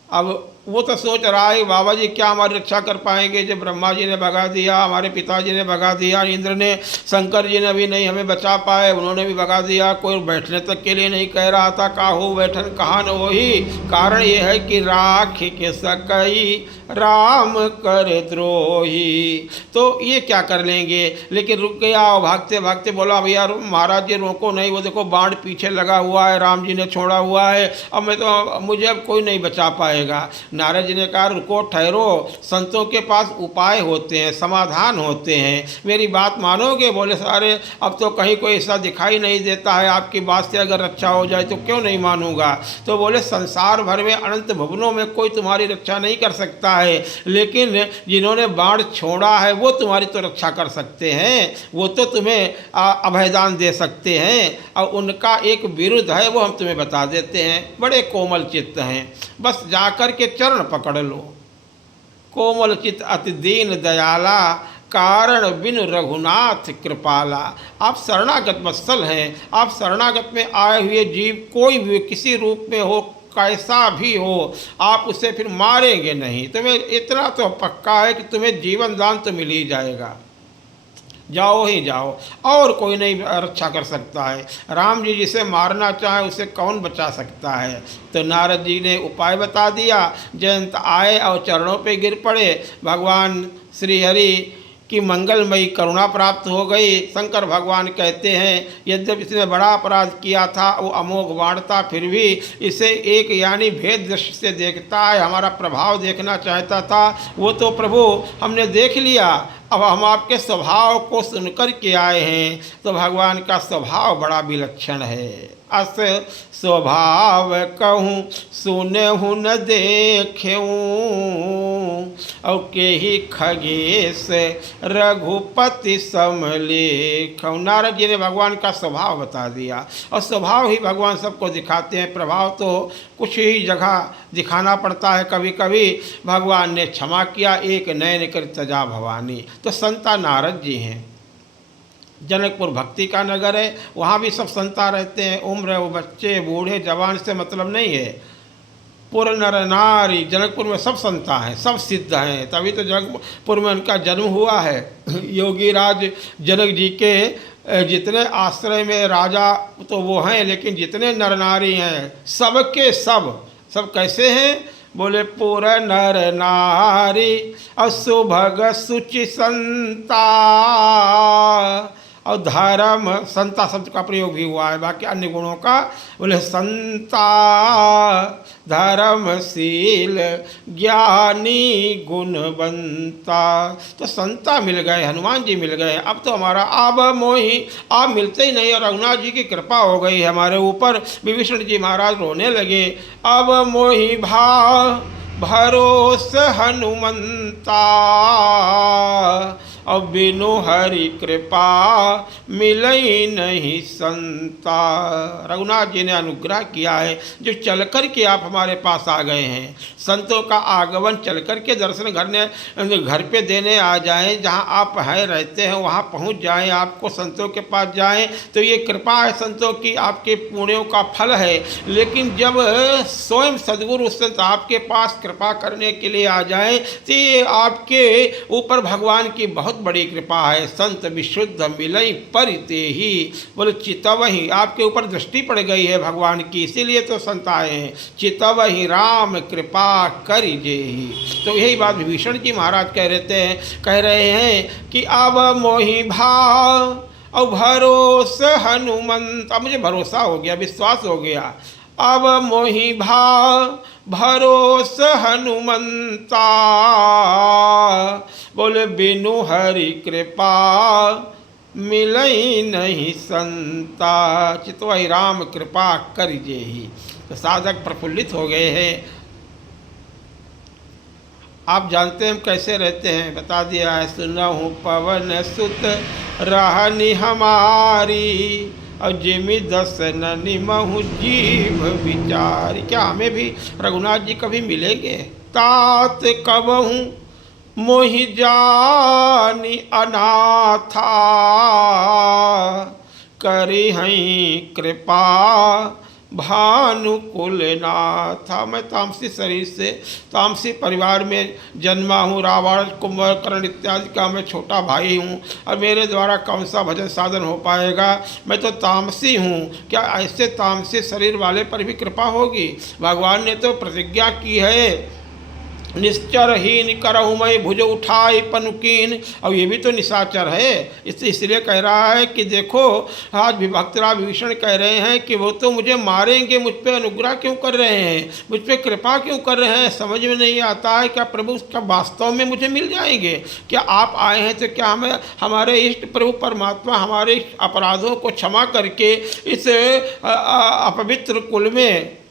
अब वो तो सोच रहा है बाबा जी क्या हमारी रक्षा कर पाएंगे, जब ब्रह्मा जी ने भगा दिया, हमारे पिताजी ने भगा दिया, इंद्र ने, शंकर जी ने भी नहीं हमें बचा पाए, उन्होंने भी भगा दिया। कोई बैठने तक के लिए नहीं कह रहा था, का हो बैठन कहाँ न वही। कारण ये है कि राख के सकई राम कर द्रोही। तो ये क्या कर लेंगे, लेकिन रुक गया और भागते भागते बोला भैया महाराज जी रोको नहीं, वो देखो बाण पीछे लगा हुआ है, राम जी ने छोड़ा हुआ है, अब मुझे अब कोई नहीं बचा पाएगा। नारद जी ने कहा रुको ठहरो, संतों के पास उपाय होते हैं, समाधान होते हैं, मेरी बात मानोगे? बोले सारे अब तो कहीं कोई ऐसा दिखाई नहीं देता है, आपकी बात से अगर रक्षा हो जाए तो क्यों नहीं मानूंगा। तो बोले संसार भर में अनंत भुवनों में कोई तुम्हारी रक्षा नहीं कर सकता है, लेकिन जिन्होंने बाण छोड़ा है वो तुम्हारी तो रक्षा कर सकते हैं, वो तो तुम्हें अभयदान दे सकते हैं, और उनका एक विरुद्ध है वो हम तुम्हें बता देते हैं। बड़े कोमल चित्त हैं, बस जाकर के चरण पकड़ लो। कोमल चित्त अति दीन दयाला, कारण बिन रघुनाथ कृपाला। आप शरणागत वत्सल हैं, आप शरणागत में आए हुए जीव कोई भी किसी रूप में हो, कैसा भी हो, आप उसे फिर मारेंगे नहीं। तुम्हें इतना तो पक्का है कि तुम्हें जीवन दान तो मिल ही जाएगा, जाओ ही जाओ, और कोई नहीं रक्षा कर सकता है। राम जी जिसे मारना चाहे उसे कौन बचा सकता है। तो नारद जी ने उपाय बता दिया। जयंत आए और चरणों पे गिर पड़े। भगवान श्री हरि की मंगलमयी करुणा प्राप्त हो गई। शंकर भगवान कहते हैं यद्यपि इसने बड़ा अपराध किया था, वो अमोघ बाण था, फिर भी इसे एक यानी भेद दृष्टि से देखता है, हमारा प्रभाव देखना चाहता था, वो तो प्रभु हमने देख लिया। अब हम आपके स्वभाव को सुनकर के आए हैं। तो भगवान का स्वभाव बड़ा विलक्षण है। अस स्वभाव कहूँ सुनहु न देखूँ, और के ही खगेश रघुपति समलेख। नारद जी ने भगवान का स्वभाव बता दिया, और स्वभाव ही भगवान सबको दिखाते हैं। प्रभाव तो कुछ ही जगह दिखाना पड़ता है, कभी कभी भगवान ने क्षमा किया, एक नयन कर तजा भवानी। तो संता नारद जी हैं। जनकपुर भक्ति का नगर है, वहाँ भी सब संता रहते हैं। उम्र वो बच्चे बूढ़े जवान से मतलब नहीं है, पुर नर नारी, जनकपुर में सब संता हैं, सब सिद्ध हैं, तभी तो जनकपुर में उनका जन्म हुआ है। योगी राज जनक जी के जितने आश्रय में राजा तो वो हैं, लेकिन जितने नर नारी हैं सबके सब कैसे हैं? बोले पुर नर नारी असुभग सुचि संता, और धर्म संता शब्द का प्रयोग भी हुआ है, बाकी अन्य गुणों का। बोले संता धर्मशील ज्ञानी गुणवंता। तो संता मिल गए, हनुमान जी मिल गए। अब तो हमारा आब मोही आप मिलते ही नहीं, और रघुनाथ जी की कृपा हो गई हमारे ऊपर। विभीषण जी महाराज रोने लगे। अब मोही भाव भरोस हनुमंता, और बिनु हरि कृपा मिलई नहीं संता। रघुनाथ जी ने अनुग्रह किया है, जो चलकर के आप हमारे पास आ गए हैं। संतों का आगमन चलकर के दर्शन घर पे देने आ जाएं, जहां आप हैं रहते हैं वहां पहुंच जाएं, आपको संतों के पास जाएं, तो ये कृपा है संतों की, आपके पुण्यों का फल है। लेकिन जब स्वयं सद्गुरु संत आपके पास कृपा करने के लिए आ जाएं, तो ये आपके ऊपर भगवान की बहुत बड़ी कृपा है। संत विशुद्ध मिलई परिते ही, बोले चितवही, आपके ऊपर दृष्टि पड़ गई है भगवान की, इसीलिए तो संत आए हैं। चितवही राम कृपा करिजे ही। तो यही बात विभीषण जी महाराज कह रहे हैं कि अब मोहि भाव और भरोस हनुमंत। अब मुझे भरोसा हो गया, विश्वास हो गया। अब मोहि भाव भरोस हनुमंता, बोले बिनु हरि कृपा मिलई नहीं संता। चितवही राम कृपा करिजे ही। तो साधक प्रफुल्लित हो गए हैं। आप जानते हैं हम कैसे रहते हैं, बता दिया है। सुनहु पवन सुत रहनी हमारी, और जिमि दसन निमहु जीव विचारी। क्या हमें भी रघुनाथ जी कभी मिलेंगे? तात कबहू मोहि जानी अनाथा, करी हई कृपा भानुकुल नाथा। मैं तामसी शरीर से तामसी परिवार में जन्मा हूँ। रावण कुंभकर्ण इत्यादि का मैं छोटा भाई हूँ, और मेरे द्वारा कौन सा भजन साधन हो पाएगा? मैं तो तामसी हूँ। क्या ऐसे तामसी शरीर वाले पर भी कृपा होगी? भगवान ने तो प्रतिज्ञा की है, निश्चर हीन करहु मैं भुज उठाई पनुकीन। अब ये भी तो निशाचर है, इसलिए कह रहा है कि देखो आज विभक्तराज विभीषण कह रहे हैं कि वो तो मुझे मारेंगे, मुझ पे अनुग्रह क्यों कर रहे हैं, मुझ पे कृपा क्यों कर रहे हैं? समझ में नहीं आता है। क्या प्रभु क्या वास्तव में मुझे मिल जाएंगे? क्या आप आए हैं तो क्या हमें हमारे इष्ट प्रभु परमात्मा हमारे अपराधों को क्षमा करके इस अपवित्र कुल में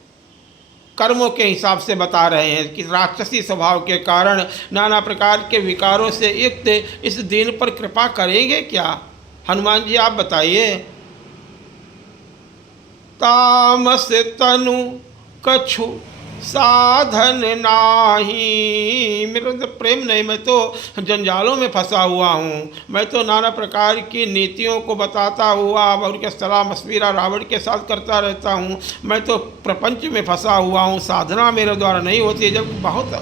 कर्मों के हिसाब से बता रहे हैं कि राक्षसी स्वभाव के कारण नाना प्रकार के विकारों से युक्त इस दीन पर कृपा करेंगे क्या? हनुमान जी आप बताइए। तामस तनु कछु साधन नाही, मेरे अंदर प्रेम नहीं, मैं तो जंजालों में फंसा हुआ हूँ। मैं तो नाना प्रकार की नीतियों को बताता हुआ और उनके सलाह मशविरा रावण के साथ करता रहता हूँ। मैं तो प्रपंच में फंसा हुआ हूँ, साधना मेरे द्वारा नहीं होती है। जब बहुत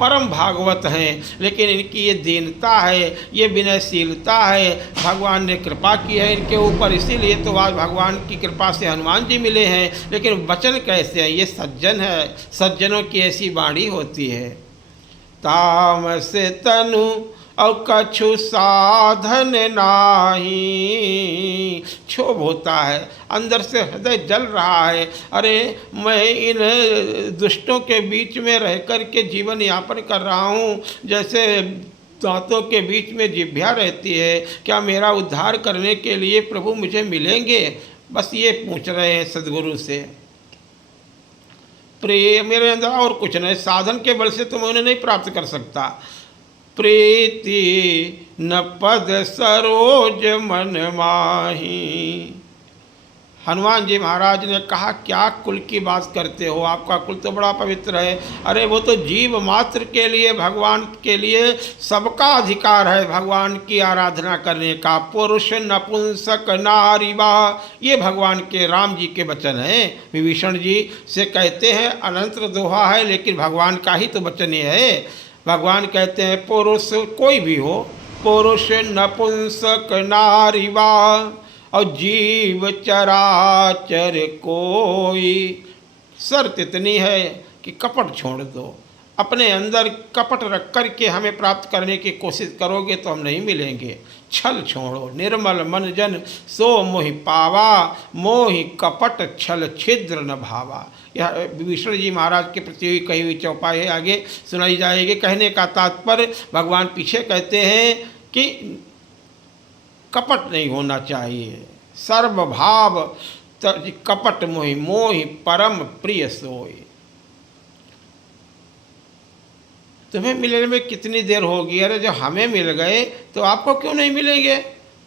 परम भागवत हैं, लेकिन इनकी ये दीनता है, ये विनयशीलता है। भगवान ने कृपा की है इनके ऊपर, इसीलिए तो आज भगवान की कृपा से हनुमान जी मिले हैं। लेकिन वचन कैसे हैं? ये सज्जन है, सज्जनों की ऐसी वाणी होती है। तामस तनु और कछु साधन नाही, क्षोभ होता है, अंदर से हृदय जल रहा है। अरे मैं इन दुष्टों के बीच में रह कर के जीवन यापन कर रहा हूँ, जैसे दांतों के बीच में जिह्वा रहती है। क्या मेरा उद्धार करने के लिए प्रभु मुझे मिलेंगे? बस ये पूछ रहे हैं सद्गुरु से। प्रेम मेरे अंदर और कुछ नहीं, साधन के बल से तो मैं उन्हें नहीं प्राप्त कर सकता। प्रीति न पद सरोज मन माही। हनुमान जी महाराज ने कहा, क्या कुल की बात करते हो, आपका कुल तो बड़ा पवित्र है। अरे वो तो जीव मात्र के लिए, भगवान के लिए सबका अधिकार है भगवान की आराधना करने का। पुरुष नपुंसक नारीवा, ये भगवान के राम जी के वचन हैं। विभीषण जी से कहते हैं अनंत दोहा है, लेकिन भगवान का ही तो वचन है। भगवान कहते हैं पुरुष कोई भी हो, पुरुष नपुंसक नारीवा और जीव चराचर कोई। शर्त इतनी है कि कपट छोड़ दो। अपने अंदर कपट रख कर के हमें प्राप्त करने की कोशिश करोगे तो हम नहीं मिलेंगे। छल छोड़ो, निर्मल मन जन सो मोहि पावा, मोहि कपट छल छिद्र न भावा। यह विभीषण जी महाराज के प्रति कही हुई चौपाई है, आगे सुनाई जाएगी। कहने का तात्पर्य भगवान पीछे कहते हैं कि कपट नहीं होना चाहिए। सर्वभाव कपट मोहि, मोहि परम प्रिय सोई। तुम्हें मिलने में कितनी देर होगी? अरे जब हमें मिल गए तो आपको क्यों नहीं मिलेंगे?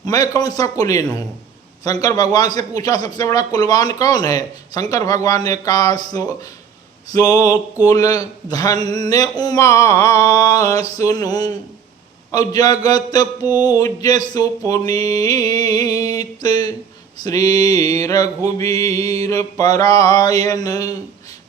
मैं कौन सा कुलीन हूँ? शंकर भगवान से पूछा सबसे बड़ा कुलवान कौन है? शंकर भगवान ने कहा सो कुल धन्य उमा सुनु और जगत पूज्य सुपुनीत, श्री रघुवीर परायण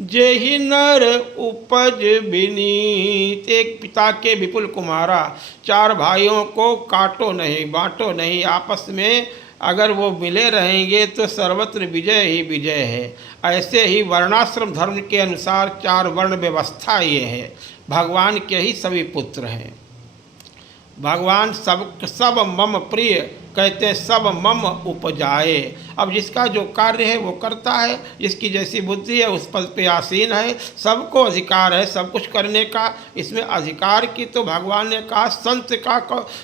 जेहि नर उपज विनीत। एक पिता के विपुल कुमारा, चार भाइयों को काटो नहीं बांटो नहीं, आपस में अगर वो मिले रहेंगे तो सर्वत्र विजय ही विजय है। ऐसे ही वर्णाश्रम धर्म के अनुसार चार वर्ण व्यवस्था ये है। भगवान के ही सभी पुत्र हैं। भगवान सब मम प्रिय कहते हैं, सब मम उपजाए। अब जिसका जो कार्य है वो करता है, जिसकी जैसी बुद्धि है उस पद पे आसीन है। सबको अधिकार है सब कुछ करने का। इसमें अधिकार की तो भगवान ने कहा, संत का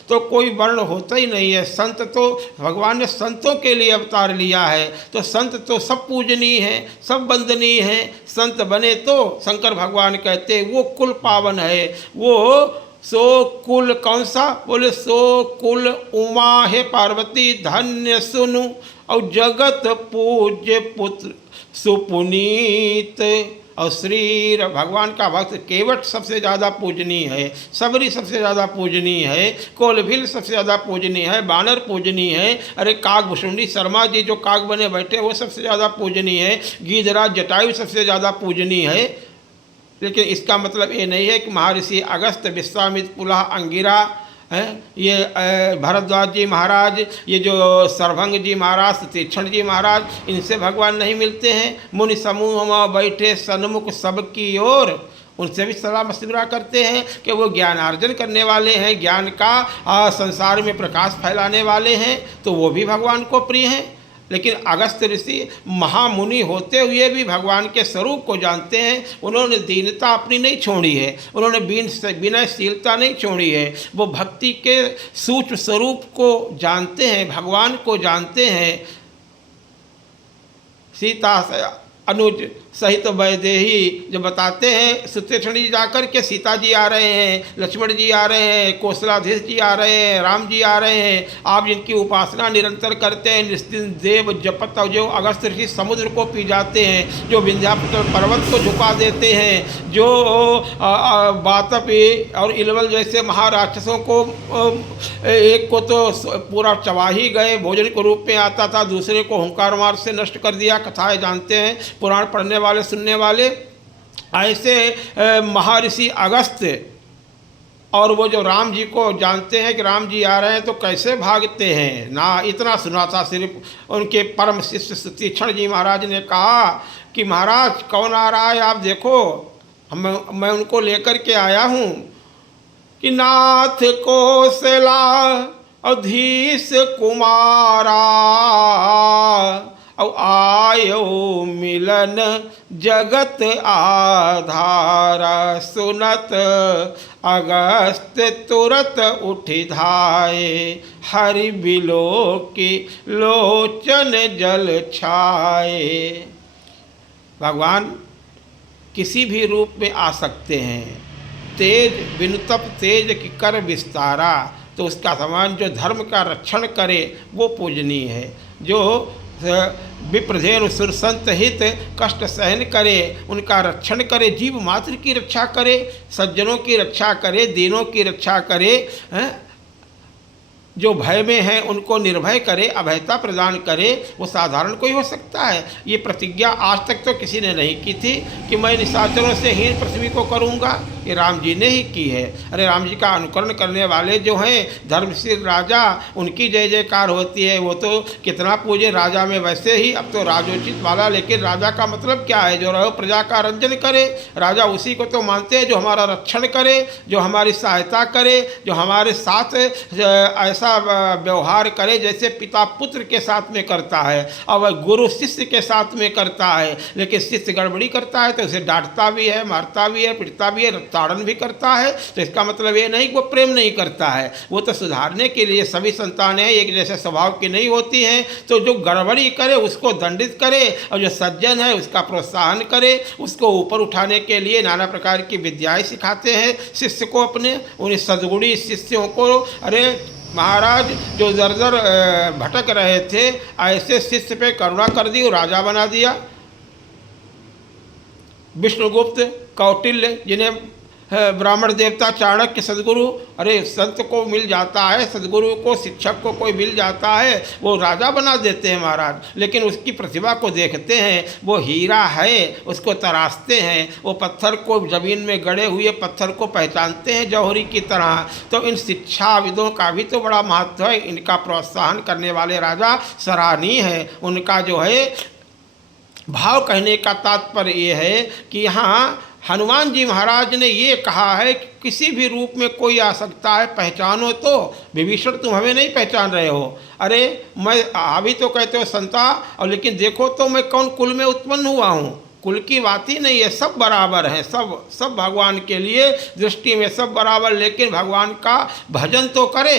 तो कोई वर्ण होता ही नहीं है। संत तो भगवान ने संतों के लिए अवतार लिया है, तो संत तो सब पूजनीय हैं, सब वंदनीय हैं। संत बने तो शंकर भगवान कहते वो कुल पावन है। वो सो कुल कौन सा? बोले सो कुल उमा है पार्वती धन्य सुनु और जगत पूज्य पुत्र सुपुनीत। और श्री भगवान का भक्त केवट सबसे ज़्यादा पूजनीय है, सबरी सबसे ज़्यादा पूजनीय है, कोलभिल सबसे ज़्यादा पूजनीय है, बानर पूजनीय है। अरे काग भुषुंडी शर्मा जी जो काग बने बैठे वो सबसे ज़्यादा पूजनीय है। गीधराज जटायु सबसे ज़्यादा पूजनीय है। लेकिन इसका मतलब ये नहीं है कि महर्षि अगस्त, विश्वामित्र, पुलह, अंगिरा, ये भरद्वाज जी महाराज, ये जो सर्वभंग जी महाराज, तीक्षण जी महाराज, इनसे भगवान नहीं मिलते हैं। मुनि समूह में बैठे सन्मुख सबकी ओर, उनसे भी सलाह मशविरा करते हैं कि वो ज्ञानार्जन करने वाले हैं, ज्ञान का संसार में प्रकाश फैलाने वाले हैं, तो वो भी भगवान को प्रिय हैं। लेकिन अगस्त ऋषि महामुनि होते हुए भी भगवान के स्वरूप को जानते हैं। उन्होंने दीनता अपनी नहीं छोड़ी है, उन्होंने विनयशीलता नहीं छोड़ी है। वो भक्ति के सूक्ष्म स्वरूप को जानते हैं, भगवान को जानते हैं। सीता अनुज सहित वैदेही जो बताते हैं, सुतीक्षण जी जाकर के सीता जी आ रहे हैं, लक्ष्मण जी आ रहे हैं, कौशलाधीश जी आ रहे हैं, राम जी आ रहे हैं। आप जिनकी उपासना निरंतर करते हैं, निस्तिन देव जपत, जो अगस्त ऋषि समुद्र को पी जाते हैं, जो विंध्याचल पर्वत को झुका देते हैं, जो बातपी और इलवल जैसे महाराक्षसों को एक को तो पूरा चबा ही गए, भोजन के रूप में आता था, दूसरे को हुंकार मार से नष्ट कर दिया। कथाएं जानते हैं पुराण पढ़ने वाले सुनने वाले। ऐसे महर्षि अगस्त और वो जो राम जी को जानते हैं कि राम जी आ रहे हैं तो कैसे भागते हैं ना, इतना सुना था। सिर्फ उनके परम शिष्य तीक्षण जी महाराज ने कहा कि महाराज कौन आ रहा है आप देखो। मैं उनको लेकर के आया हूँ कि नाथ कौशला अधीश कुमारा और आयो मिलन जगत आधारा। सुनत अगस्त तुरत उठि धाये, हरि बिलो की लोचन जल छाए। भगवान किसी भी रूप में आ सकते हैं। तेज विनुतप तेज की कर विस्तारा, तो उसका समान जो धर्म का रक्षण करे वो पूजनीय है। जो विप्रधेनु सुर संत हित कष्ट सहन करे, उनका रक्षण करे, जीव मात्र की रक्षा करे, सज्जनों की रक्षा करे, दीनों की रक्षा करे, जो भय में हैं उनको निर्भय करे, अभयता प्रदान करे, वो साधारण कोई हो सकता है। ये प्रतिज्ञा आज तक तो किसी ने नहीं की थी कि मैं निशाचरों से हीन पृथ्वी को करूँगा, ये राम जी ने ही की है। अरे राम जी का अनुकरण करने वाले जो हैं धर्मशील राजा, उनकी जय जयकार होती है। वो तो कितना पूजे राजा में, वैसे ही अब तो राजोचित वाला, लेकिन राजा का मतलब क्या है? जो रहो प्रजा का रंजन करे। राजा उसी को तो मानते हैं जो हमारा रक्षण करे, जो हमारी सहायता करे, जो हमारे साथ ऐसा व्यवहार करे जैसे पिता पुत्र के साथ में करता है और गुरु शिष्य के साथ में करता है। लेकिन शिष्य गड़बड़ी करता है तो उसे डांटता भी है, मारता भी है, पिटता भी है, ताड़न भी करता है। तो इसका मतलब ये नहीं कि वो प्रेम नहीं करता है, वो तो सुधारने के लिए। सभी संतानें एक जैसे स्वभाव की नहीं होती हैं, तो जो गड़बड़ी करे उसको दंडित करे और जो सज्जन है उसका प्रोत्साहन करे, उसको ऊपर उठाने के लिए नाना प्रकार की विद्याएं सिखाते हैं शिष्य को अपने। उन सद्गुणी शिष्यों को, अरे महाराज जो दर भटक रहे थे, ऐसे शिष्य पे करुणा कर दी और राजा बना दिया। विष्णुगुप्त, कौटिल्य, जिन्हें ब्राह्मण देवता चाणक्य सदगुरु, अरे संत को मिल जाता है, सदगुरु को, शिक्षक को कोई मिल जाता है, वो राजा बना देते हैं महाराज। लेकिन उसकी प्रतिभा को देखते हैं, वो हीरा है, उसको तराशते हैं, वो पत्थर को, जमीन में गड़े हुए पत्थर को पहचानते हैं जौहरी की तरह। तो इन शिक्षाविदों का भी तो बड़ा महत्व है। इनका प्रोत्साहन करने वाले राजा सराहनीय है। उनका जो है भाव, कहने का तात्पर्य ये है कि यहाँ हनुमान जी महाराज ने ये कहा है कि किसी भी रूप में कोई आ सकता है, पहचानो तो। विभीषण तुम हमें नहीं पहचान रहे हो, अरे मैं अभी तो कहते हो संता, और लेकिन देखो तो मैं कौन कुल में उत्पन्न हुआ हूँ। कुल की बात ही नहीं है, सब बराबर हैं, सब भगवान के लिए दृष्टि में सब बराबर। लेकिन भगवान का भजन तो करे।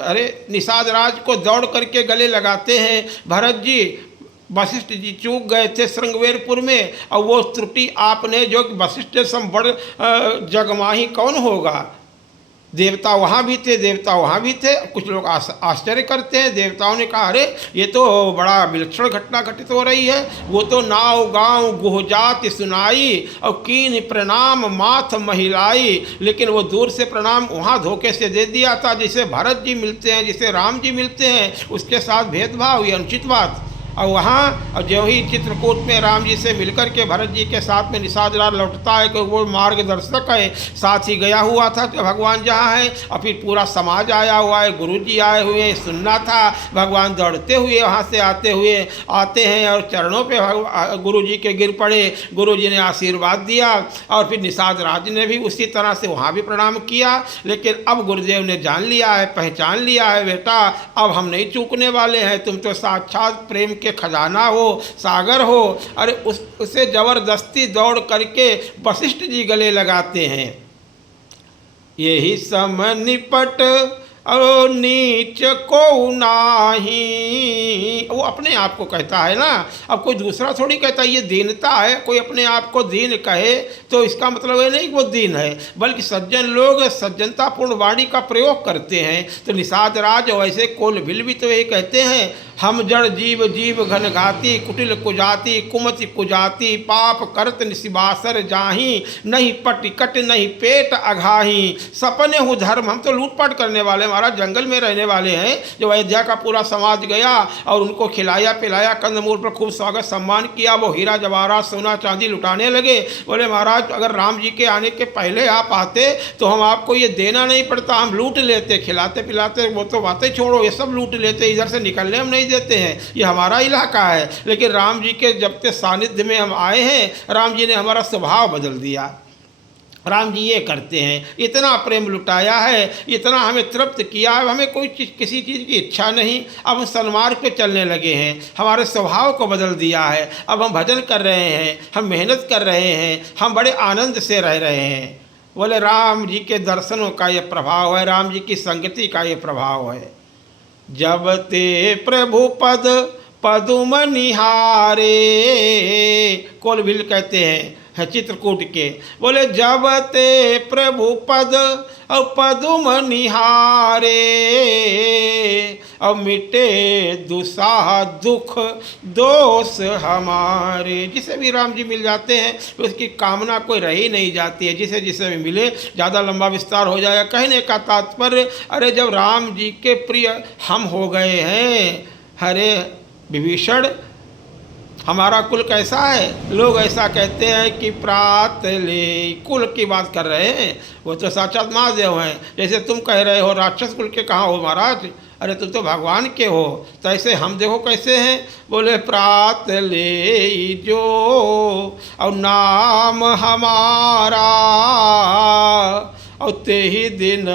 अरे निषाद राज को दौड़ करके गले लगाते हैं भरत जी। वशिष्ठ जी चूक गए थे श्रृंगवेरपुर में, और वो त्रुटि आपने, जो वशिष्ठ सम बड़ जगमाही कौन होगा। देवता वहाँ भी थे, देवता वहाँ भी थे। कुछ लोग आश्चर्य करते हैं, देवताओं ने कहा अरे ये तो बड़ा विलक्षण घटना घटित हो रही है। वो तो नाव गाँव गुहजाति सुनाई और कीन प्रणाम माथ महिलाई। लेकिन वो दूर से प्रणाम वहाँ धोखे से दे दिया था। जिसे भरत जी मिलते हैं, जिसे राम जी मिलते हैं, उसके साथ भेदभाव, ये अनुचित बात। और वहाँ और जो ही चित्रकूट में राम जी से मिलकर के भरत जी के साथ में निषाद राज लौटता है कि वो मार्गदर्शक है, साथ ही गया हुआ था कि भगवान जहाँ है। और फिर पूरा समाज आया हुआ है, गुरु जी आए हुए हैं, सुनना था। भगवान दौड़ते हुए वहाँ से आते हैं और चरणों पे गुरु जी के गिर पड़े। गुरु जी ने आशीर्वाद दिया और फिर निषाद राज ने भी उसी तरह से वहाँ भी प्रणाम किया। लेकिन अब गुरुदेव ने जान लिया है, पहचान लिया है, बेटा अब हम नहीं चूकने वाले हैं, तुम तो साक्षात प्रेम के खजाना हो, सागर हो। अरे उसे जबरदस्ती दौड़ करके वशिष्ठ जी गले लगाते हैं। यही सम निपट और नीच को नाही, वो अपने आप को कहता है ना, अब कोई दूसरा थोड़ी कहता है। ये दीनता है, कोई अपने आप को दीन कहे तो इसका मतलब ये नहीं कि वो दीन है, बल्कि सज्जन लोग सज्जनतापूर्ण वाणी का प्रयोग करते हैं। तो निषाद राज वैसे कोल भिल भी तो यही कहते हैं, हम जड़ जीव जीव घन घाती कुटिल कुजाति कुमति कुजाति पाप करत निशिबासर जाही नहीं पटिकट नहीं पेट अघाही सपने हूँ धर्म। हम तो लूटपाट करने वाले महाराज, जंगल में रहने वाले हैं। जो अयोध्या का पूरा समाज गया और उनको खिलाया पिलाया, कंदमूल पर खूब स्वागत सम्मान किया, वो हीरा जवाहरात सोना चांदी लुटाने लगे। बोले महाराज अगर राम जी के आने के पहले आप आते तो हम आपको ये देना नहीं पड़ता, हम लूट लेते, खिलाते पिलाते, वो तो बातें छोड़ो, ये सब लूट लेते, इधर से निकलने हम नहीं देते हैं, ये हमारा इलाका है। लेकिन राम जी के जब के सानिध्य में हम आए हैं, राम जी ने हमारा स्वभाव बदल दिया। राम जी ये करते हैं, इतना प्रेम लुटाया है, इतना हमें तृप्त किया है, हमें कोई किसी चीज़ की इच्छा नहीं। अब हम सन्मार्ग पे चलने लगे हैं, हमारे स्वभाव को बदल दिया है। अब हम भजन कर रहे हैं, हम मेहनत कर रहे हैं, हम बड़े आनंद से रह रहे हैं। बोले राम जी के दर्शनों का ये प्रभाव है, राम जी की संगति का ये प्रभाव है। जब ते प्रभु पद पदुम निहारे, कोलभिल कहते हैं है चित्रकूट के। बोले जब ते प्रभु पद और पदुम निहारे, और मिटे दुसाह दुख दोष हमारे। जिसे भी राम जी मिल जाते हैं तो उसकी कामना कोई रही नहीं जाती है, जिसे जिसे भी मिले। ज़्यादा लंबा विस्तार हो जाएगा। कहने का तात्पर्य, अरे जब राम जी के प्रिय हम हो गए हैं, अरे विभीषण हमारा कुल कैसा है? लोग ऐसा कहते हैं कि प्रात ले, कुल की बात कर रहे हैं, वो तो साक्षात महादेव हैं। जैसे तुम कह रहे हो राक्षस कुल के कहाँ हो महाराज, अरे तुम तो भगवान के हो। तो ऐसे हम देखो कैसे हैं। बोले प्रात ले जो और नाम हमारा, और ते ही दिन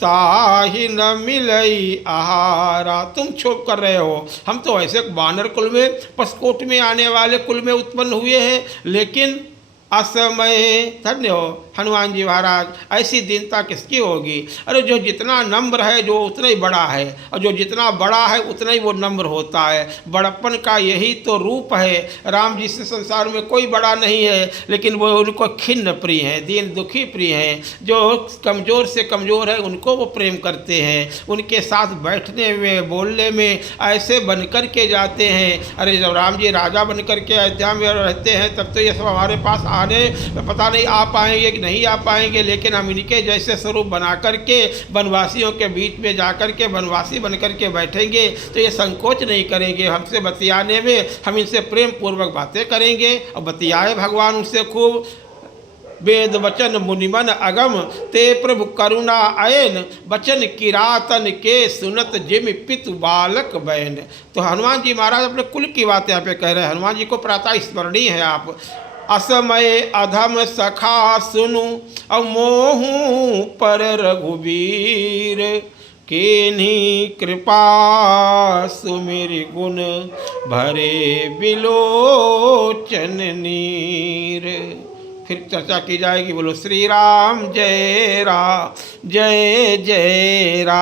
ताहि न मिलई आहारा। तुम छोप कर रहे हो, हम तो ऐसे बानर कुल में, पसकोट में आने वाले कुल में उत्पन्न हुए हैं, लेकिन असमय। धन्य हो हनुमान जी महाराज, ऐसी दीनता किसकी होगी? अरे जो जितना नम्र है जो उतना ही बड़ा है, और जो जितना बड़ा है उतना ही वो नम्र होता है। बड़प्पन का यही तो रूप है। राम जी से संसार में कोई बड़ा नहीं है, लेकिन वो उनको खिन्न प्रिय हैं, दीन दुखी प्रिय हैं। जो कमज़ोर से कमज़ोर है उनको वो प्रेम करते हैं। उनके साथ बैठने में, बोलने में ऐसे बन कर के जाते हैं। अरे जब राम जी राजा बन कर के अयोध्या में रहते हैं, तब तो ये सब हमारे पास आने पता नहीं आ पाएंगे कि नहीं आ पाएंगे, लेकिन हम इनके जैसे स्वरूप बना करके वनवासियों के बीच में जाकर के वनवासी बन कर के बैठेंगे तो ये संकोच नहीं करेंगे हमसे बतियाने में। हम इनसे प्रेम पूर्वक बातें करेंगे और बतियाए भगवान उनसे खूब। वेद वचन मुनिमन अगम ते प्रभु करुणा अयन, बचन किरातन के सुनत जिम पितु बालक बैन। तो हनुमान जी महाराज अपने कुल की बात यहाँ पे कह रहे हैं। हनुमान जी को प्रातः स्मरणीय है आप। असमय अधम सखा सुनु और मोहू पर रघुबीर, केन्ही कृपा सुमिर गुण भरे बिलोचन नीर। फिर चर्चा की जाएगी। बोलो श्री राम जय राम, जय जय राम।